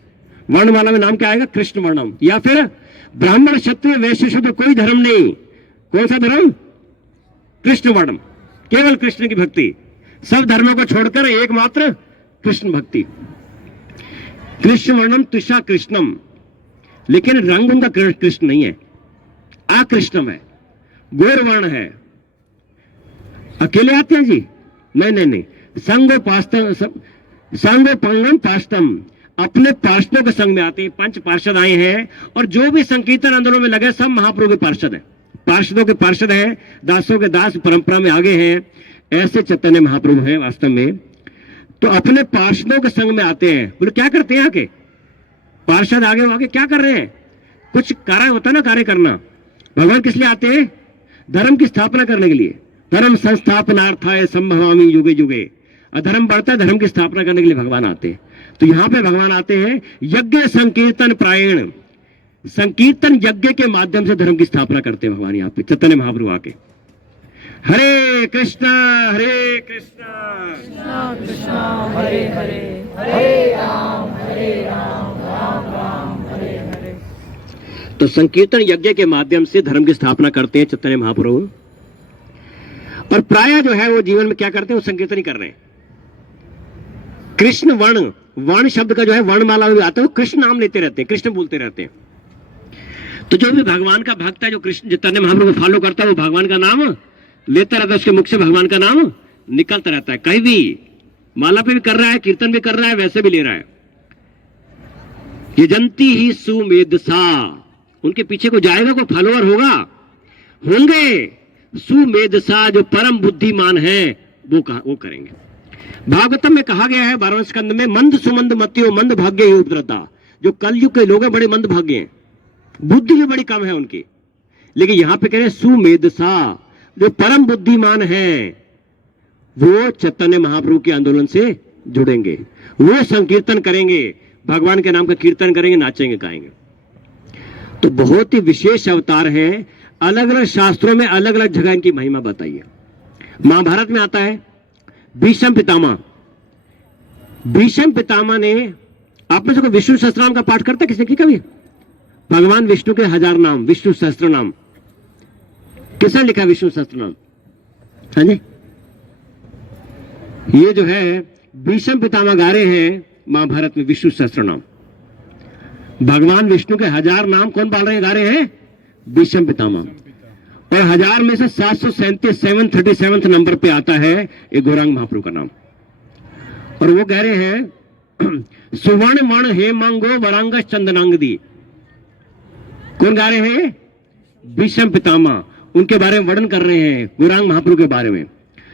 वर्णमाला में नाम क्या आएगा? कृष्ण वर्णम। या फिर ब्राह्मण क्षत्रिय वैश्य शूद्र, कोई धर्म नहीं। कौन सा धर्म? कृष्ण वर्णम, केवल कृष्ण की भक्ति, सब धर्मों को छोड़कर एकमात्र कृष्ण भक्ति। कृष्ण वर्णम तुषा कृष्णम, लेकिन रंग उनका कृष्ण नहीं है, आकृष्णम है, गौर वर्ण है। अकेले आते हैं जी? नहीं। सांगोपांगम पाष्टम, अपने पार्षदों के संग में आते हैं। 5 पार्षद आए हैं, और जो भी संकीर्तन आंदोलन में लगे सब महाप्रभु के पार्षद हैं, पार्षदों के पार्षद हैं, दासों के दास परंपरा में आगे हैं। ऐसे चैतन्य महाप्रभु हैं वास्तव में। तो अपने पार्षदों के संग में आते हैं। बोले क्या करते हैं आके? पार्षद आगे क्या कर रहे हैं? कुछ कार्य होता है ना, कार्य करना। भगवान किस लिए आते हैं? धर्म की स्थापना करने के लिए। धर्म संस्थापनार्थाय संभवामि युगे युगे। अधर्म बढ़ता है, धर्म की स्थापना करने के लिए भगवान आते हैं। तो यहां पे भगवान आते हैं यज्ञ संकीर्तन प्रायण, संकीर्तन यज्ञ के माध्यम से धर्म की स्थापना करते हैं भगवान। यहाँ पे चैतन्य महाप्रभु आके हरे कृष्णा हरे कृष्णा कृष्णा हरे हरे, हरे राम राम राम हरे हरे। तो संकीर्तन यज्ञ के माध्यम से धर्म की स्थापना करते हैं चैतन्य महाप्रभु। और प्राय जो है वो जीवन में क्या करते हैं? वो संकीर्तन ही कर रहे हैं। कृष्ण वर्ण, वर्ण शब्द का जो है वर्णमाला में आता है, वो कृष्ण नाम लेते रहते हैं, कृष्ण बोलते रहते हैं। तो जो भी भगवान का भक्त है, जो कृष्ण चैतन्य महाप्रभु को फॉलो करता है, वो भगवान का नाम लेता रहता है, उसके मुख से भगवान का नाम निकलता रहता है। कहीं भी माला पे भी कर रहा है, कीर्तन भी कर रहा है, वैसे भी ले रहा है। यजंती ही सुमेधसा, उनके पीछे को जाएगा, कोई फॉलोअर होंगे सुमेधसा, जो परम बुद्धिमान है वो करेंगे। भागवतम में कहा गया है 12वें स्कंद में, मंद सुमंद मतियो मंद भाग्य उपद्रता। जो कलयुग के लोग हैं बड़े मंद भाग्य हैं, बुद्धि भी बड़ी कम है उनकी। लेकिन यहां पे कह रहे हैं सुमेधसा, जो परम बुद्धिमान है वो चैतन्य महाप्रभु के आंदोलन से जुड़ेंगे, वो संकीर्तन करेंगे, भगवान के नाम का कीर्तन करेंगे, नाचेंगे, गाएंगे। तो बहुत ही विशेष अवतार है। अलग अलग शास्त्रों में अलग अलग जगह इनकी महिमा बताइए। महाभारत में आता है भीष्म पितामह। भीष्म पितामह ने, आप में से कोई विष्णु सहस्त्रनाम का पाठ करता है किसी की कभी? भगवान विष्णु के 1000 नाम, विष्णु सहस्त्र नाम किसने लिखा? विष्णु सहस्त्र नाम, हाँ जी। ये जो है भीष्म पितामह गा रहे हैं महाभारत में विष्णु सहस्त्र नाम। भगवान विष्णु के 1000 नाम कौन बोल रहे हैं, गा रहे हैं? भीष्म पितामह। और 1000 में से 737 737 नंबर पे आता है ये गौरांग महाप्रभु का नाम। और वो कह रहे हैं सुवर्ण वर्ण हे मंगो वरांग चंदनांगदी। कौन गा रहे हैं? भीष्म पितामह। उनके बारे में वर्णन कर रहे हैं गौरांग महाप्रभु के बारे में।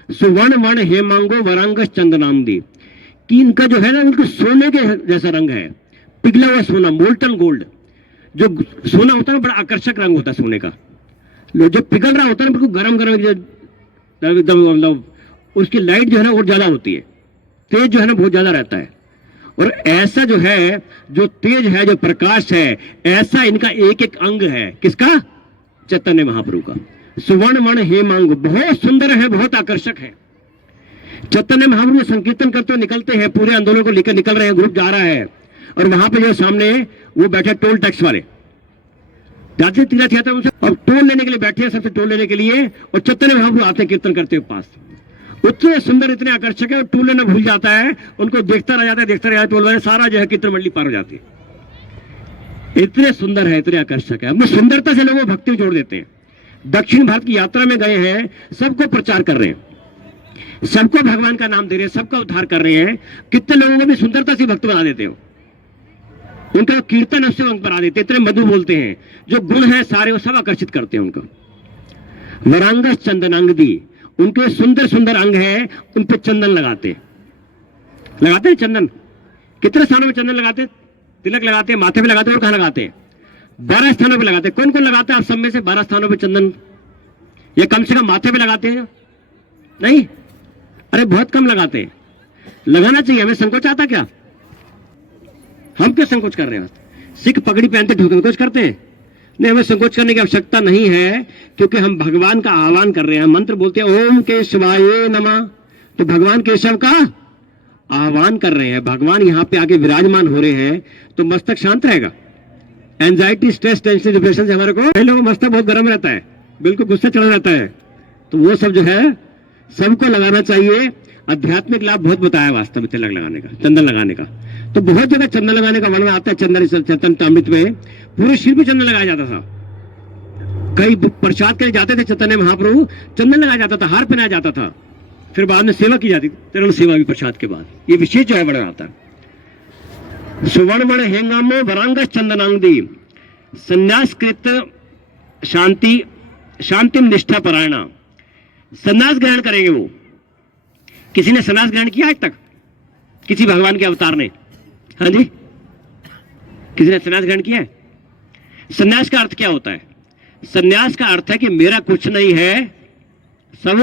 सुवर्ण वर्ण हे मंगो वरांग चंदनांगदी, कि इनका जो है ना बिल्कुल सोने के जैसा रंग है, पिघला हुआ सोना, मोल्टन गोल्ड। जो सोना होता है ना बड़ा आकर्षक रंग होता है सोने का, जो पिघल रहा होता है ना बिल्कुल गरम गरम एकदम, मतलब उसकी लाइट जो है ना और ज्यादा होती है, तेज जो है ना बहुत ज्यादा रहता है। और ऐसा जो है, जो तेज है, जो प्रकाश है, ऐसा इनका एक एक अंग है। किसका? चैतन्य महाप्रभु का। सुवर्ण वर्ण हे मांग, बहुत सुंदर है, बहुत आकर्षक है। चैतन्य महाप्रभु संकीर्तन करते हुए निकलते हैं, पूरे आंदोलन को लेकर निकल रहे हैं, ग्रुप जा रहा है। और वहां पे जो सामने वो बैठे टोल टैक्स वाले, जाते तीर्थ यात्रा उनसे अब टोल लेने के लिए बैठे हैं, सबसे टोल लेने के लिए। और चैतन्य महाप्रभु आते हैं कीर्तन करते हुए पास। इतने सुंदर, इतने आकर्षक है, और टोल लेना भूल जाता है, उनको देखता रह जाता है, देखता रह जाता है, टोल वाले सारा जो है कीर्तन मंडली पार हो जाती है। इतने सुंदर है, इतने आकर्षक है। अपनी सुंदरता से लोगों भक्ति जोड़ देते हैं। दक्षिण भारत की यात्रा में गए हैं, सबको प्रचार कर रहे हैं, सबको भगवान का नाम दे रहे हैं, सबका उद्धार कर रहे हैं। कितने लोगों को भी सुंदरता से भक्त बना देते हो, उनका कीर्तन उससे बना देते, इतने मधुर बोलते हैं। जो गुण है सारे वो सब आकर्षित करते हैं उनको। वरांग चंदनांगदी, उनके सुंदर सुंदर अंग है, उन पे चंदन लगाते हैं चंदन। कितने स्थानों में चंदन लगाते? तिलक लगाते हैं, माथे पे लगाते हैं, और कहां लगाते हैं? 12 स्थानों पे लगाते हैं। कौन कौन लगाता है आप सब में से 12 स्थानों पे चंदन? या कम से कम माथे पे लगाते हैं? नहीं, अरे बहुत कम लगाते हैं। लगाना चाहिए, हमें संकोच आता क्या? हम क्यों संकोच कर रहे हैं? सिख पगड़ी पहनते संकोच करते हैं? नहीं, हमें संकोच करने की आवश्यकता नहीं है, क्योंकि हम भगवान का आह्वान कर रहे हैं, मंत्र बोलते हैं ओम केशवाय नमः। तो भगवान केशव का आह्वान कर रहे हैं, भगवान यहाँ पे आके विराजमान हो रहे हैं, तो मस्तक शांत रहेगा। एंजाइटी, स्ट्रेस, टेंशन, डिप्रेशन से हमारे को, कई लोगों का मस्तक बहुत गर्म रहता है, बिल्कुल गुस्सा चढ़ा रहता है। तो वो सब जो है सबको लगाना चाहिए। आध्यात्मिक लाभ बहुत बताया वास्तव में तिलक लगाने का, चंदन लगाने का। तो बहुत जगह चंदन लगाने का वर्णन आता है। चंदन चैतन्यमृत में पूरे सिर पे चंदन लगाया जाता था। कई प्रसाद के लिए जाते थे चैतन्य महाप्रभु, चंदन लगाया जाता था, हार पहनाया जाता था, फिर बाद में सेवा की जाती थी, चरण सेवा भी प्रसाद के बाद। ये विशेष जो है वर्णन आता है। सुवर्ण वर्ण हेंगामो वरांग चंदनांगदी, संन्यासकृत शांति शांतिम निष्ठा परायणा। संन्यास ग्रहण करेंगे वो। किसी ने संन्यास ग्रहण किया आज तक? किसी भगवान के अवतार ने? हाँ जी, किसी ने संन्यास ग्रहण किया है? संन्यास का अर्थ क्या होता है? संन्यास का अर्थ है कि मेरा कुछ नहीं है, सब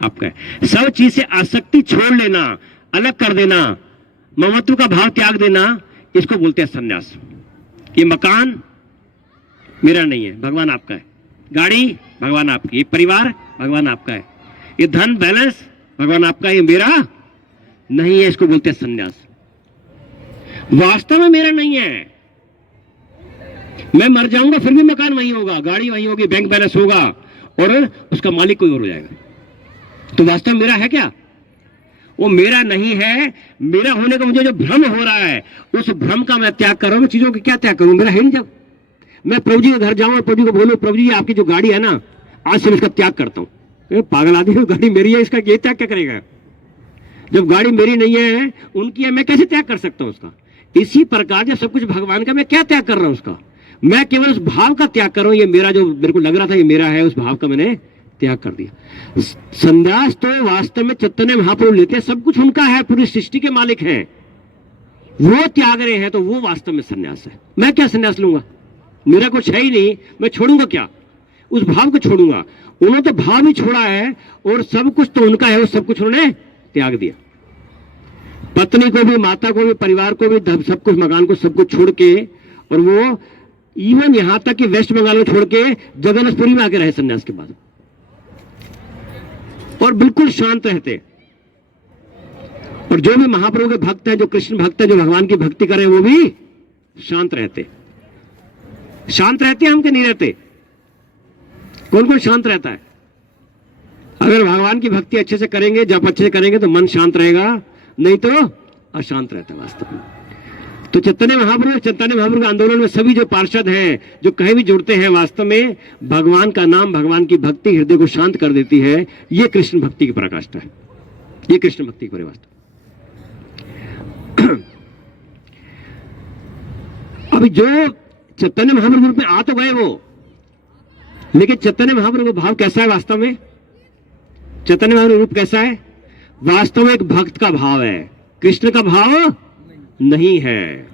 आपका है। सब चीज से आसक्ति छोड़ लेना, अलग कर देना, ममत्व का भाव त्याग देना, इसको बोलते हैं संन्यास। ये मकान मेरा नहीं है, भगवान आपका है। गाड़ी भगवान आपकी, ये परिवार भगवान आपका है, ये धन बैलेंस भगवान आपका, ये मेरा नहीं है, इसको बोलते हैं संन्यास। वास्तव में मेरा नहीं है, मैं मर जाऊंगा फिर भी मकान वहीं होगा, गाड़ी वहीं होगी, बैंक बैलेंस होगा, और उसका मालिक कोई और हो जाएगा। तो वास्तव में मेरा है क्या? वो मेरा नहीं है। मेरा होने का मुझे जो भ्रम हो रहा है, उस भ्रम का मैं त्याग कर रहा हूं। चीजों की क्या त्याग करूं? मेरा है नहीं। जब मैं प्रभु जी के घर जाऊं और प्रभु जी को बोलूं प्रभु जी आपकी जो गाड़ी है ना, आज से इसका त्याग करता हूं। पागल आदमी, गाड़ी मेरी है, इसका ये त्याग क्या करेगा? जब गाड़ी मेरी नहीं है, उनकी है, मैं कैसे त्याग कर सकता हूं उसका? इसी प्रकार जब सब कुछ भगवान का, मैं क्या त्याग कर रहा हूं उसका? मैं केवल उस भाव का त्याग कर रहा हूं। ये मेरा जो मेरे को लग रहा था ये मेरा है, उस भाव का मैंने त्याग कर दिया। संन्यास तो वास्तव में चैतन्य महाप्रभु लेते हैं, सब कुछ उनका है, पूरी सृष्टि के मालिक हैं, वो त्याग रहे हैं, तो वो वास्तव में संन्यास है। मैं क्या संन्यास लूंगा? मेरा कुछ है ही नहीं, मैं छोड़ूंगा क्या? उस भाव को छोड़ूंगा। उन्होंने तो भाव ही छोड़ा है, और सब कुछ तो उनका है, वो सब कुछ उन्होंने त्याग दिया। पत्नी को भी, माता को भी, परिवार को भी, सब कुछ, मकान को, सब कुछ छोड़ के, और वो इवन यहां तक कि वेस्ट बंगाल को छोड़ के जगन्नाथपुरी में आके रहे संन्यास के बाद, और बिल्कुल शांत रहते। और जो भी महाप्रभु के भक्त हैं, जो कृष्ण भक्त हैं, जो भगवान की भक्ति करें, वो भी शांत रहते। शांत रहते हैं हम कि नहीं रहते? कौन कौन शांत रहता है? अगर भगवान की भक्ति अच्छे से करेंगे, जप अच्छे से करेंगे, तो मन शांत रहेगा, नहीं तो अशांत रहता है वास्तव में। तो चैतन्य महाप्रभु के आंदोलन में सभी जो पार्षद हैं, जो कहीं भी जुड़ते हैं, वास्तव में भगवान का नाम, भगवान की भक्ति हृदय को शांत कर देती है। ये कृष्ण भक्ति की पराकाष्ठा है, ये कृष्ण भक्ति की परिवार। अभी जो चैतन्य महाप्रभु रूप में आ तो गए वो, लेकिन चैतन्य महाप्रभु का भाव कैसा है वास्तव में? चैतन्य महाप्रभु रूप कैसा है? वास्तव में एक भक्त का भाव है, कृष्ण का भाव नहीं है।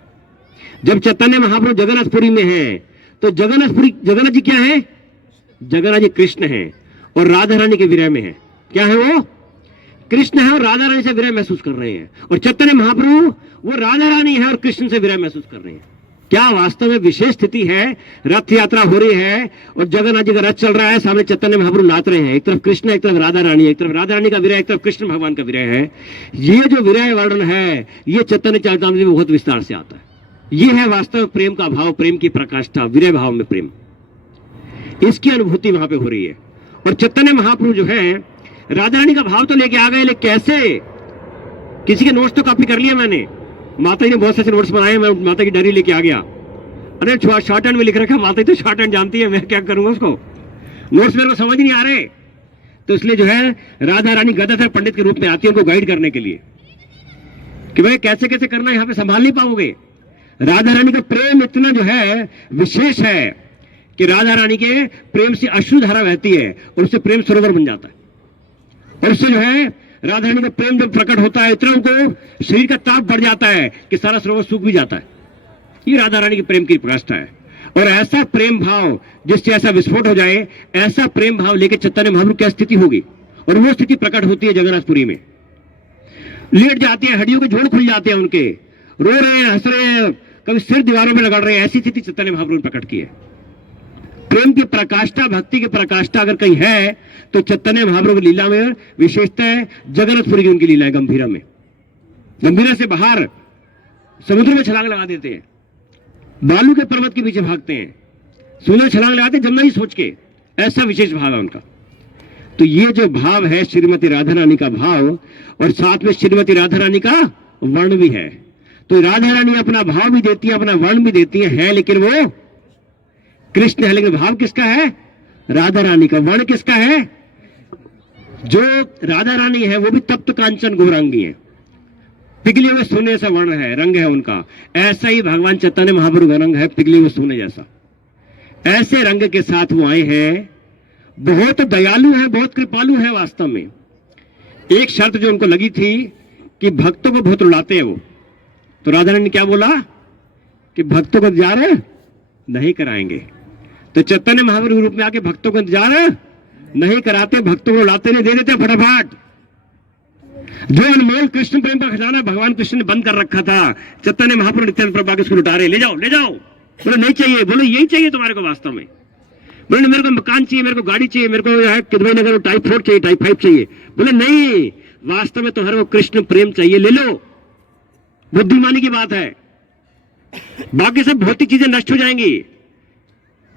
जब चैतन्य महाप्रभु जगन्नाथपुरी में है, तो जगन्नाथ जी क्या है? जगन्नाथ जी कृष्ण है और राधा रानी के विरह में है। क्या है वो? कृष्ण है और राधा रानी से विरह महसूस कर रहे हैं। और चैतन्य महाप्रभु वो राधा रानी है और कृष्ण से विरह महसूस कर रहे हैं। क्या वास्तव में विशेष स्थिति है। रथ यात्रा हो रही है और जगन्नाथ जी का रथ चल रहा है, सामने चैतन्य महाप्रभु नाच रहे हैं। एक तरफ कृष्ण, एक तरफ राधा रानी, एक तरफ राधा रानी का विरह, एक तरफ कृष्ण भगवान का विरह है। ये जो विरह वर्णन है, ये चैतन्य चरितामृत में बहुत विस्तार से आता है। ये है वास्तव में प्रेम का भाव, प्रेम की प्रकाष्ठा, विरह भाव में प्रेम, इसकी अनुभूति वहां पे हो रही है। और चैतन्य महाप्रभु जो है राधा रानी का भाव तो लेके आ गए, लेकिन कैसे? किसी के नोट्स तो कॉपी कर लिया मैंने, माता जी ने बहुत से नोट्स बनाए, मैं माता की डायरी लेके आ गया। अरे शॉर्ट हैंड में लिख रखा, माता जी तो शॉर्ट हैंड जानती है, मैं क्या करूंगा उसको, नोट्स मेरे को समझ नहीं आ रहे। तो इसलिए जो है राधा रानी गदाधर पंडित के रूप में आती है उनको गाइड करने के लिए कि भाई कैसे कैसे करना है, यहाँ पे संभाल नहीं पाओगे। राधा रानी का प्रेम इतना जो है विशेष है कि राधा रानी के प्रेम से अश्रुधारा बहती है और उससे प्रेम सरोवर बन जाता है। और उससे जो है राधा रानी का प्रेम जब प्रकट होता है, इतना उनको शरीर का ताप बढ़ जाता है कि सारा सरोवर सूख भी जाता है। ये राधा रानी के प्रेम की प्रकाष्ठा है। और ऐसा प्रेम भाव जिससे ऐसा विस्फोट हो जाए, ऐसा प्रेम भाव लेके चैतन्य महाप्रभु क्या स्थिति होगी। और वो स्थिति प्रकट होती है जगन्नाथपुरी में। लेट जाते हैं, हड्डियों के जोड़ खुल जाते हैं उनके, रो रहे हैं, हंस रहे हैं, कभी सिर दीवारों में रगड़ रहे हैं। ऐसी स्थिति चैतन्य महाप्रभु ने प्रकट की है। प्रेम की प्रकाष्ठा, भक्ति की प्रकाष्ठा अगर कहीं है तो चैतन्य महाप्रभु की लीला में विशेषता है। जगन्नाथपुरी की उनकी लीला है। गंभीरा में, गंभीरा से बाहर समुद्र में छलांग लगा देते हैं, बालू के पर्वत के पीछे भागते हैं, सोना छलांग लगाते जमना ही सोच के। ऐसा विशेष भाव है उनका। तो ये जो भाव है श्रीमती राधा रानी का भाव, और साथ में श्रीमती राधा रानी का वर्ण भी है। तो राधा रानी अपना भाव भी देती है, अपना वर्ण भी देती है, लेकिन वो कृष्ण है। लेकिन भाव किसका है? राधा रानी का। वर्ण किसका है? जो राधा रानी है वो भी तप्त कांचन गौरांगी है, पिघले हुए सोने सा वर्ण है, रंग है उनका। ऐसा ही भगवान चैतन्य महाप्रभु का रंग है, पिघले हुए सोने जैसा। ऐसे रंग के साथ वो आए हैं। बहुत दयालु है, बहुत कृपालु है वास्तव में। एक शर्त जो उनको लगी थी कि भक्तों को बहुत रुलाते हैं वो, तो राधा रानी ने क्या बोला कि भक्तों को इंतजार नहीं कराएंगे। तो चैतन्य महाप्रभु रूप में आके भक्तों को इंतजार नहीं कराते, भक्तों को रुलाते नहीं, दे देते फटाफट। जो अनमोल कृष्ण प्रेम का खजाना भगवान कृष्ण ने बंद कर रखा था, चैतन्य महाप्रभु नित्यानंद प्रभु आके उसको लुटा रहे, ले जाओ ले जाओ। बोले नहीं चाहिए, बोले यही चाहिए तुम्हारे को वास्तव में। बोले मेरे को मकान चाहिए, मेरे को गाड़ी चाहिए, मेरे को किदवई नगर टाइप 4 चाहिए, टाइप 5 चाहिए। बोले नहीं, वास्तव में तुम्हारे को कृष्ण प्रेम चाहिए, ले लो। बुद्धिमानी की बात है। बाकी सब भौतिक चीजें नष्ट हो जाएंगी।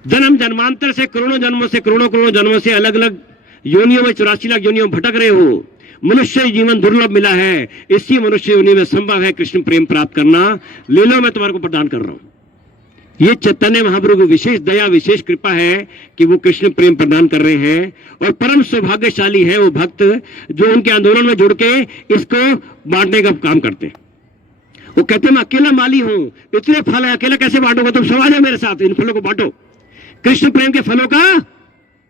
जन्म जन्मांतर से करोड़ों जन्मों से, करोड़ों करोड़ों जन्मों से अलग अलग योनियों में, 84 लाख योनियों में भटक रहे हो। मनुष्य जीवन दुर्लभ मिला है, इसी मनुष्य योनि में संभव है कृष्ण प्रेम प्राप्त करना। ले लो, मैं तुम्हारे को प्रदान कर रहा हूं। ये चैतन्य महाप्रभु की विशेष दया, विशेष कृपा है कि वो कृष्ण प्रेम प्रदान कर रहे हैं। और परम सौभाग्यशाली है वो भक्त जो उनके आंदोलन में जुड़ के इसको बांटने का काम करते हैं। वो कहते हैं मैं अकेला माली हूं, इतने फल है, अकेला कैसे बांटूंगा, तुम सवाल है मेरे साथ, इन फलों को बांटो, कृष्ण प्रेम के फलों का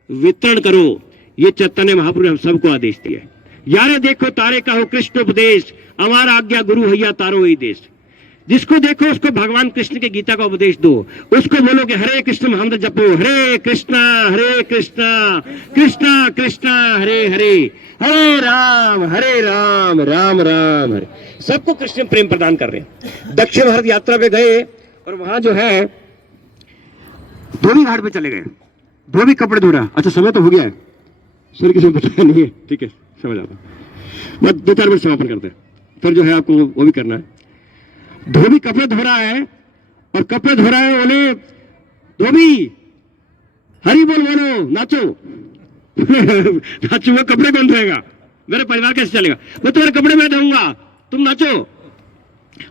वितरण करो। ये चैतन्य महाप्रभु ने हम सबको आदेश दिया है। यारे देखो तारे का हो कृष्ण उपदेश, हमारा आज्ञा गुरु हैया तारो ही देश। जिसको देखो उसको भगवान कृष्ण के गीता का उपदेश दो, उसको बोलो कि हरे कृष्ण महामंत्र जपो, हरे कृष्णा कृष्णा कृष्णा हरे हरे, हरे राम राम राम हरे। सबको कृष्ण प्रेम प्रदान कर रहे हैं। दक्षिण भारत यात्रा पे गए और वहां जो है धोबी घाट पे चले गए, धोबी कपड़े धो रहा। अच्छा समय तो हो गया है, सर किसी को बताया नहीं है, ठीक है समझ आता, बस 2-4 मिनट समापन करते हैं, फिर जो है आपको वो भी करना है। धोबी कपड़े धो रहा है और कपड़े धो रहा है, बोले धोबी हरी बोल बोलो, नाचो। नाचूंगा, कपड़े कौन धोएगा, मेरा परिवार कैसे चलेगा, मैं तुम्हारे कपड़े में धोऊंगा, तुम नाचो।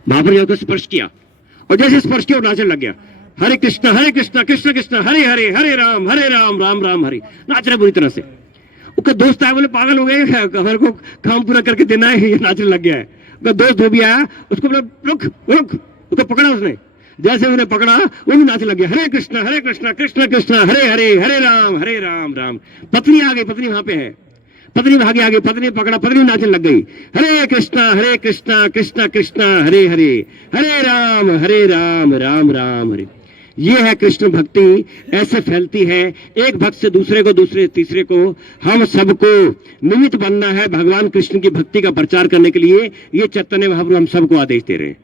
वहां पर जाकर स्पर्श किया और जैसे स्पर्श किया नाचने लग गया, हरे कृष्ण कृष्ण कृष्ण हरे हरे, हरे राम राम राम हरे, नाच रहे बुरी तरह से। उसका दोस्त आया, बोले पागल हो गए, हमारे को काम पूरा करके देना है, ये नाचने लग गया है। उसका दोस्त धोबी आया, उसको बोला रुक रुक, उसको पकड़ा उसने, जैसे उन्हें पकड़ा वो भी नाचने लग गया, हरे कृष्ण कृष्ण कृष्ण हरे हरे, हरे राम राम। पत्नी आ गई, पत्नी वहां पे है, पत्नी भागी आगे, पत्नी पकड़ा, पत्नी नाचने लग गई, हरे कृष्ण कृष्ण कृष्ण हरे हरे, हरे राम राम हरे। ये है कृष्ण भक्ति, ऐसे फैलती है एक भक्त से दूसरे को, दूसरे तीसरे को। हम सबको निमित्त बनना है भगवान कृष्ण की भक्ति का प्रचार करने के लिए। ये चैतन्य महाप्रभु हम सबको आदेश दे रहे हैं।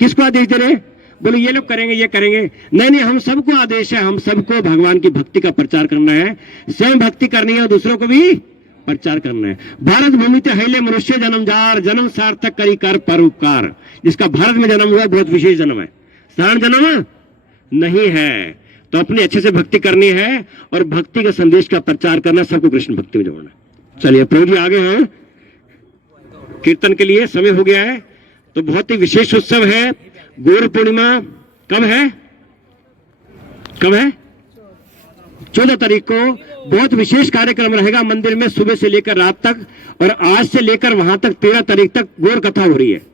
किसको आदेश दे रहे हैं, बोले ये लोग करेंगे ये करेंगे, नहीं, हम सबको आदेश है, हम सबको भगवान की भक्ति का प्रचार करना है, स्वयं भक्ति करनी है और दूसरों को भी प्रचार करना है। भारत भूमि ते हिले मनुष्य जन्म जार, जन्म सार्थक करी कर परोपकार। जिसका भारत में जन्म हुआ बहुत विशेष जन्म है, साधारण जन्म नहीं है। तो अपनी अच्छे से भक्ति करनी है और भक्ति के संदेश का प्रचार करना, सबको कृष्ण भक्ति में जोड़ना। चलिए प्रभु जी आगे हैं, कीर्तन के लिए समय हो गया है। तो बहुत ही विशेष उत्सव है, गौर पूर्णिमा कब है, 14 तारीख को बहुत विशेष कार्यक्रम रहेगा मंदिर में, सुबह से लेकर रात तक, और आज से लेकर वहां तक 13 तारीख तक गौर कथा हो रही है।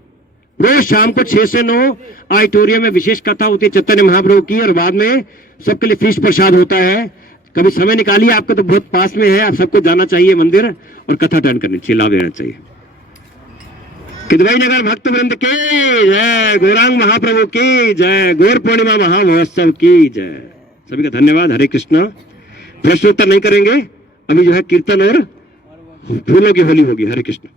रोज शाम को 6 से 9 ऑडिटोरियम में विशेष कथा होती है चैतन्य महाप्रभु की, और बाद में सबके लिए फीस प्रसाद होता है। कभी समय निकालिए, आपको तो बहुत पास में है, आप सबको जाना चाहिए मंदिर और कथा अटेंड करनी चाहिए, लाभ लेना चाहिए। किदवई नगर भक्त वृंद के जय, गौरांग महाप्रभु की जय, गौर पूर्णिमा महामहोत्सव की जय। सभी का धन्यवाद। हरे कृष्णा। प्रश्नोत्तर नहीं करेंगे, अभी जो है कीर्तन और फूलों की होली होगी। हरे कृष्ण।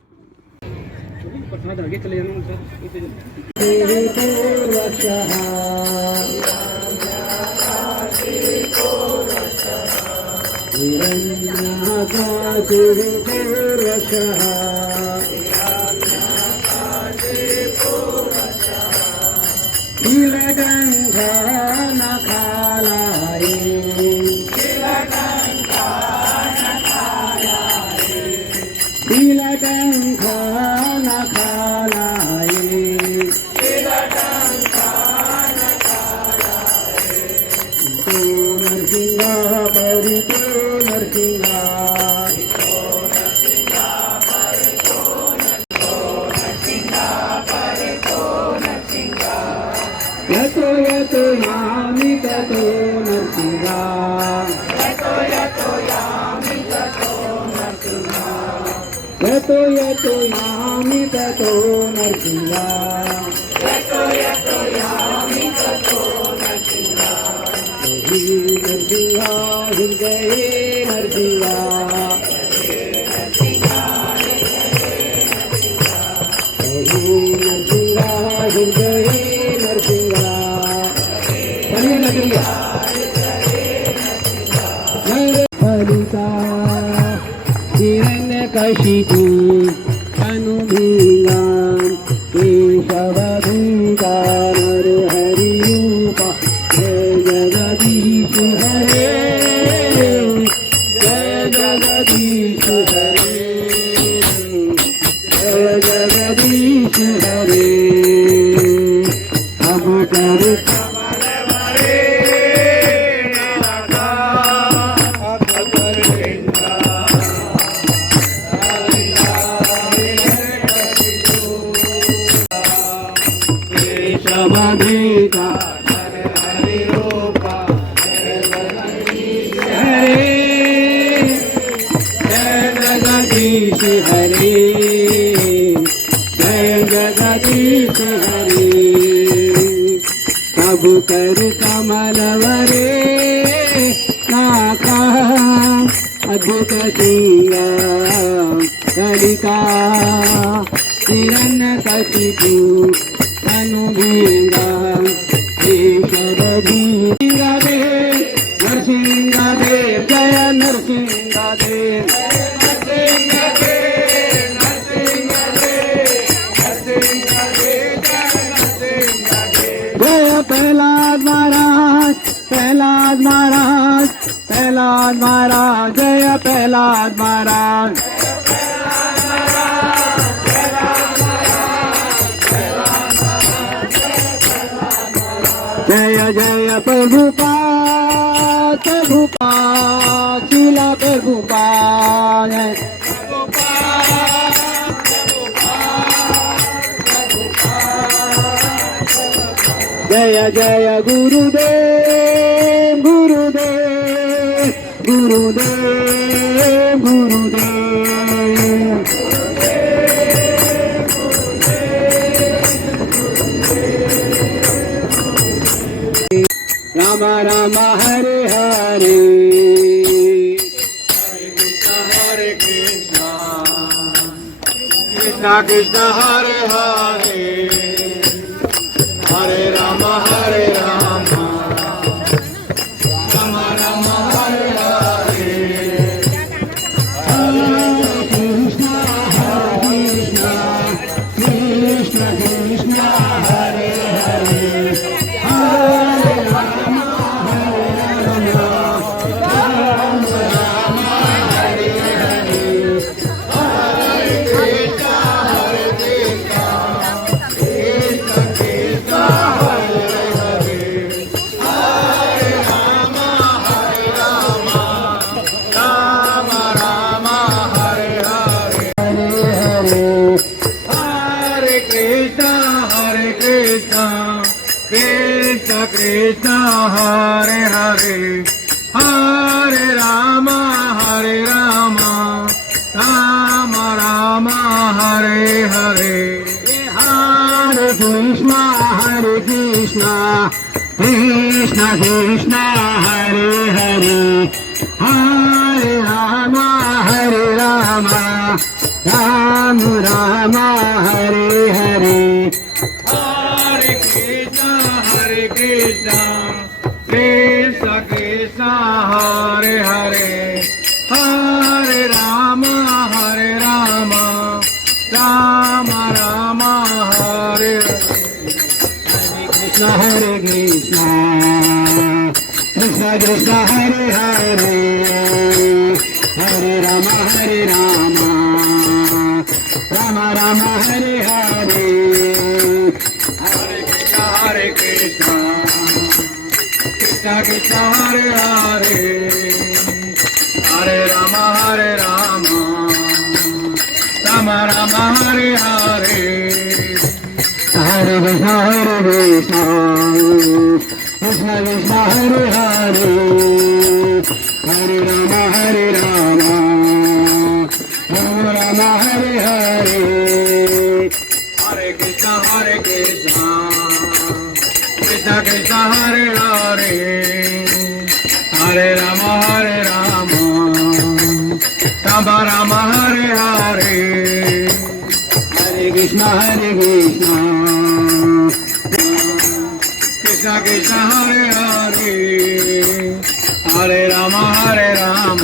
यतो यामि ततो नरसिंहा, यतो यामि ततो नरसिंहा, यतो यामि ततो नरसिंहा, नरसिंहा हृदये नरसिंहा, नरसिंहा हृदये नरसिंहा, फलिता हिरण्यकशिपु अनुभीगान् केशवधूता नरहरिरूपा, जय जगदीश हरे, जय जगदीश हरे, जय जगदीश हरे। अब कर हरे, जय जगदीश हरे। मधुकर कमलवरे नाका अद्भुत सिंगा कलिका हिरण्यकशिपु तनुभृंगा ईश्वरभूमिदेव नरसिंहदेव जय नरसिंहदेव जय प्रहलाद महाराज प्रहलाद महाराज प्रहलाद महाराज जय प्रहलाद महाराज जय जय प्रभुपाद प्रभुपाद शिला प्रभुपाद जय जय गुरुदेव गुरुदेव गुरुदेव गुरुदेव राम राम हरे हरे हरे कृष्ण कृष्ण कृष्ण हरे हरे हरे राम हरे राम राम राम हरे हरे हरे कृष्ण कृष्ण कृष्ण हरे हरे हरे राम कृष्ण कृष्ण हरे हरे हरे राम राम राम हरे हरे हरे कृष्ण कृष्ण कृष्ण हरे हरे हरे राम राम राम हरे हरे हरे कृष्ण कृष्ण कृष्ण हरे हरे हरे राम राम राम हरे कृष्ण कृष्ण कृष्ण हरे हरे हरे राम राम हरे हरे हरे कृष्ण कृष्ण कृष्ण हरे हरे हरे राम राम हरे हरे हरे कृष्ण कृष्ण कृष्ण हरे हरे हरे राम राम हरे हरे हरे कृष्ण कृष्ण कृष्ण हरे हरे हरे राम राम हरे हरे हरे कृष्ण कृष्ण कृष्ण हरे हरे हरे राम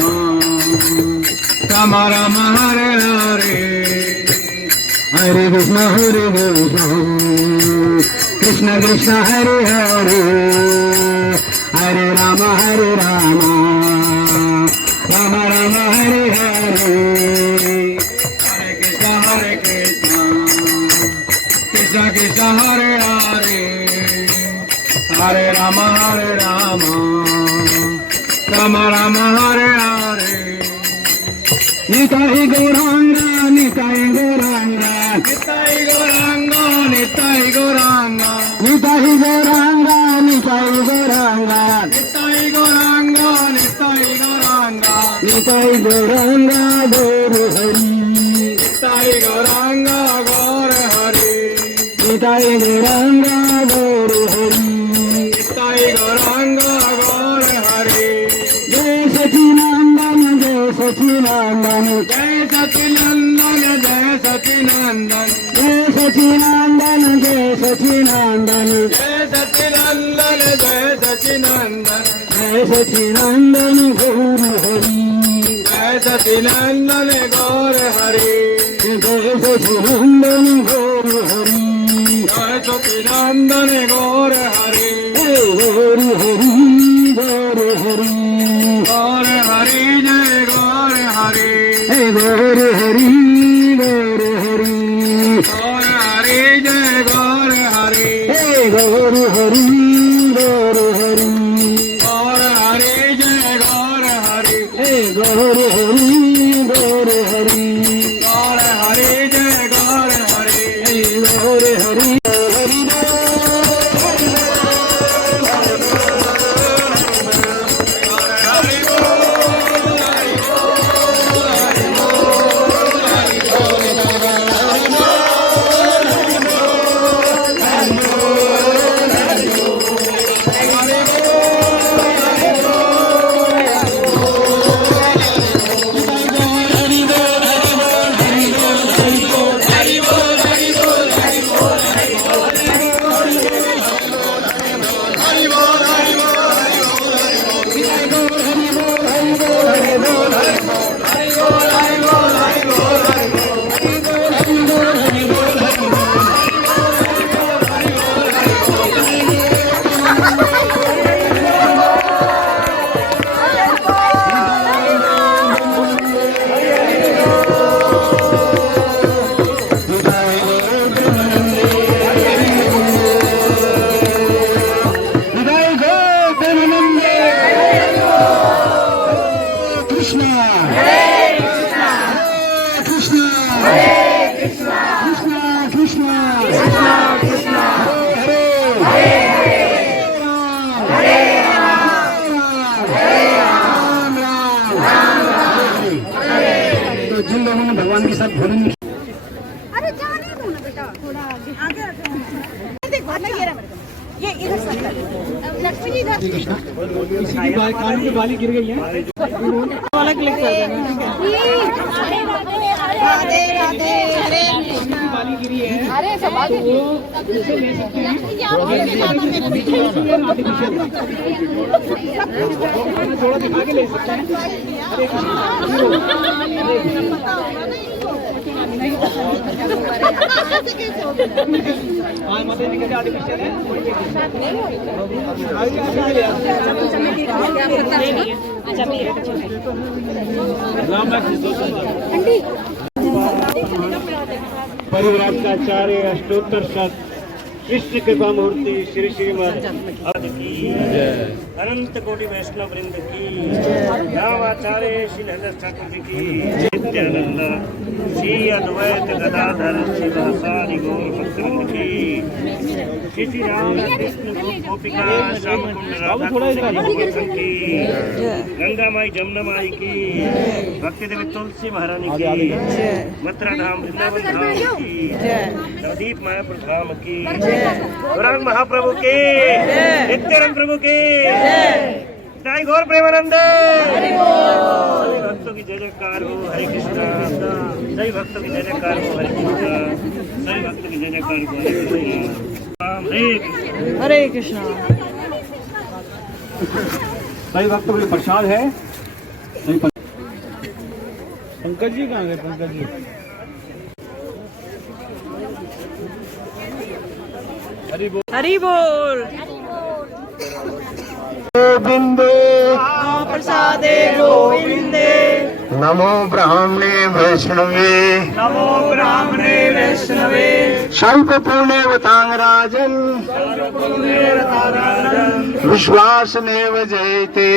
राम हरे हरे हरे कृष्ण कृष्ण कृष्ण हरे हरे हरे राम राम हरे हरे हरे कृष्ण कृष्ण कृष्ण हरे हरे हरे राम राम हरे हरे निताई गौरांगा निताई गौरांगा निताई गौरांगा निताई गौरांगा निताई गौरांगा निताई गौरांगा निताई गौरांगा निताई गौरांगा निताई गौरांगा गौर हरि निताई गौरांगा गौर हरि निताई गौरांगा गौर हरि सचिनंदन जय सचिनंदन जय सचिनंदन जय सचिनंदन जय सचिनंदन जय सचिनंदन गौर हरि जय सचिनंदन गौर हरि जय सचिनंदन गौर हरि जय सचिनंदन गौर हरि गौर हरि गौर हरि गौर हरि जय गौर हरि गौर हरि गौर हरि गौर हरि जय गौर हरि गौर हरि गौर हरि गौर हरि जय गौर हरि गौर हरि गौर हरि गौर हरि जय गौर हरि गौर हरि हरि तो जिन लोगों ने भगवान के साथ भोजन अरे जाने दो ना बेटा थोड़ा आगे आगे देखो ना ये रहा मेरे को ये इधर से लक्ष्मी जी इधर किसी की कान की बाली गिर गई है वाला क्लिक कर देना राधे राधे हरे कृष्णा बाली गिरी है अरे सब आगे थोड़ा दिखा के ले सकते हैं हरे कृष्णा हाँ मत निकल के आर्टिफिशियल है परिव्राजकाचार्य अष्टोत्तर शत कृष्ण कृपा मूर्ति श्री श्रीमद अनंत कोटि वैष्णव वृंद की रामाचार्य श्री नंदन ठाकुर जी की नित्यानंद श्री अद्वैत गदाधर शिवासारि गौर भक्तवृंद की श्री राम कृष्ण गोपिका श्याम कुंड राधा कृष्ण की गंगा माई जमुना माई की भक्ति देवी तुलसी महारानी की मथुरा धाम वृंदावन धाम की नवदीप मायापुर धाम की गौरांग महाप्रभु के नित्यानंद प्रभु के जय गौर प्रेमानंद भक्तों की जय जयकार हो हरे कृष्णा जय भक्तों की जय जयकार हो हरे कृष्णा जय भक्तों की जय जयकार हो हरे कृष्णा राम हरे कृष्णा। हरे कृष्णा सही भक्तों के लिए प्रसाद है पंकज जी कहाँ गए पंकज जी हरि बोल गोविंदे प्रसादे गोविंदे नमो ब्राह्मणे वैष्णवे नमो ब्राह्मणे वैष्णवे शल्पपूर्णेवतांगराजन विश्वासमेव जयते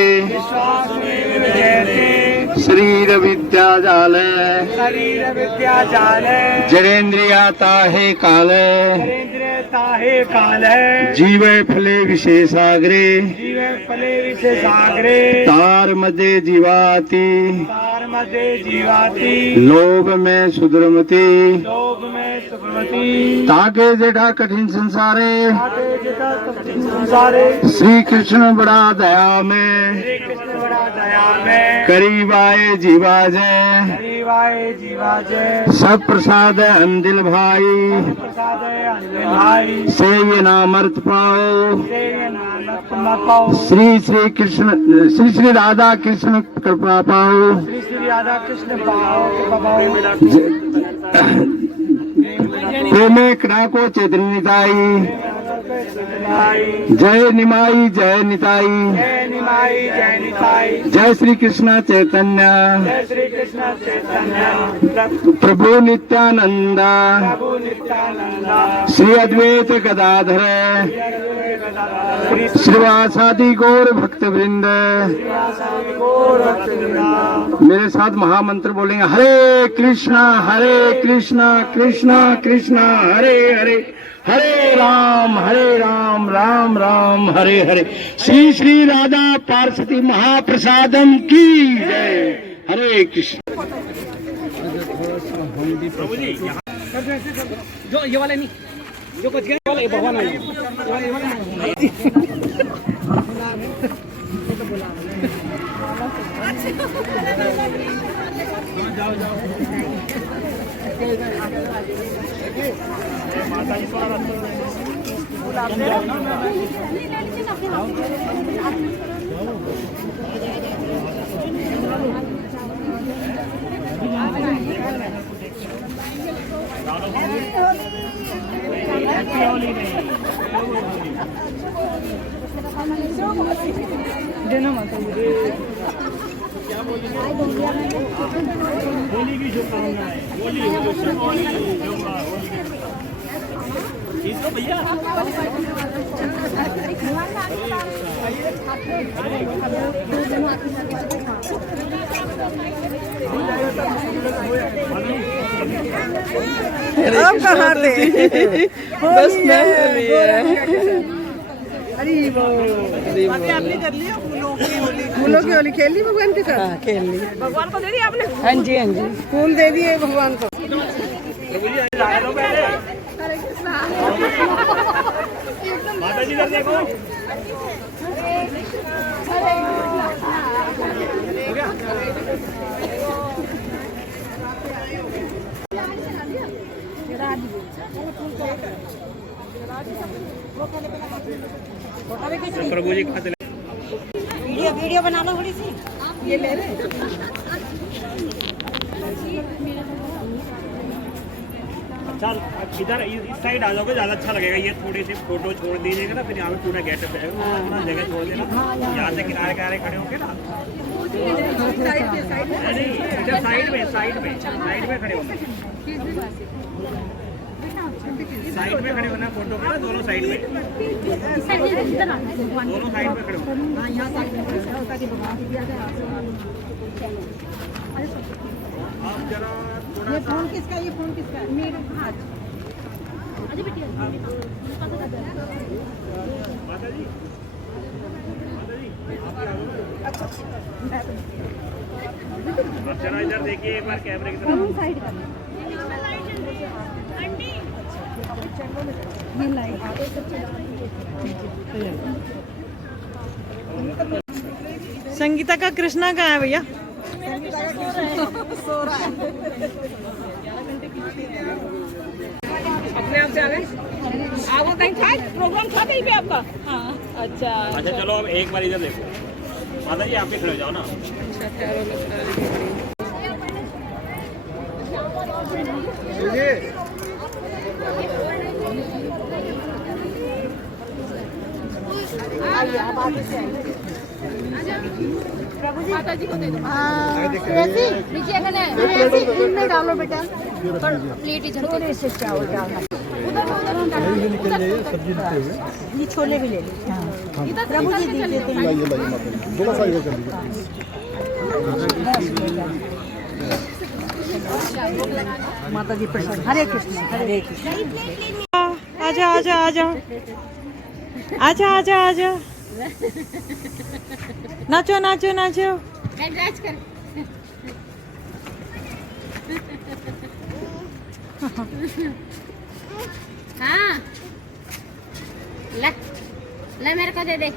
शरीर विद्याजाल शरीर विद्याजाल जरेन्द्रियाता है काल ताहे काल जीव फले विशेषाग्रे जीव फले विशेषाग्रे तार मध्ये जीवाति तार मध्य जीवाती लोभ में सुधरमती लोभ में सुखमती ताके जेठा कठिन संसारे आगे जिता संसारे श्री कृष्ण बड़ा दया में श्री कृष्ण बड़ा दया में करीब आए जीवा जय हरिवाय जीवा जय सब प्रसाद अंदिल भाई प्रसाद अंजन भाई से ये नामर्थ पाओ से नानक न पाओ श्री श्री कृष्ण श्री श्री राधा कृष्ण कृपा पाओ श्री श्री राधा कृष्ण पाओ प्रेमे कड़ा को चैतन्यताई जय निमाई जय निताई जय निमाई जय निताई जय श्री कृष्ण चैतन्य जय श्री कृष्ण चैतन्य प्रभु नित्यानंद प्रभु नित्यानंद श्री अद्वैत गदाधर श्रीवासादि गौर भक्त वृंद मेरे साथ महामंत्र बोलेंगे हरे कृष्णा कृष्णा कृष्णा हरे हरे हरे राम राम राम हरे हरे श्री श्री राधा पार्वती महाप्रसादम की जय हरे कृष्ण। जो ये वाले नहीं जो बच गया वाले भगवान होली की शुभकामनाएं इसको भैया अब कहाँ थे बस मैं आपने कर लिया फूलों की होली खेल ली भगवान के साथ खेल ली भगवान को दे दिया आपने हाँ जी फूल दे दिए भगवान को माता जी इधर देखो प्रभु जी खाते वीडियो बनाना थोड़ी सी ये ले रहे अच्छा इधर इस साइड आ जाओगे ज्यादा अच्छा लगेगा। ये थोड़ी सी फोटो छोड़ दीजिएगा ना, फिर यहाँ पे पूरा गेटअप है, अपना जगह छोड़ देना। यहाँ से किनारे किनारे खड़े होके ना, इधर साइड में खड़े होना, साइड में खड़े होना फोटो के ना, दोनों साइड में खड़े होना। आप जरा ये फोन किसका मेरा हाथ माता जी आप जरा इधर देखिए एक बार कैमरे की तरफ। साइड संगीता का कृष्णा कहाँ है भैया सो रहा है अपने आप से आ गए वो कहीं था प्रोग्राम था कहीं पे आपका हाँ अच्छा अच्छा चलो अब एक बार इधर देखो। माता जी आप भी खड़े हो जाओ ना। माता जी को दे दो। नीचे इनमें डालो बेटा, प्लेट इधर थोड़े से चावल डालना, ये छोले भी ले लीजिए। प्रभु जी दीजिए थोड़ा सा इधर कर माता जी प्रसाद। हरे कृष्ण हरे कृष्ण। आजा आजा आजा आजा आजा आजा नाचो नाचो नाचो हाँ ले ले मेरे को दे दे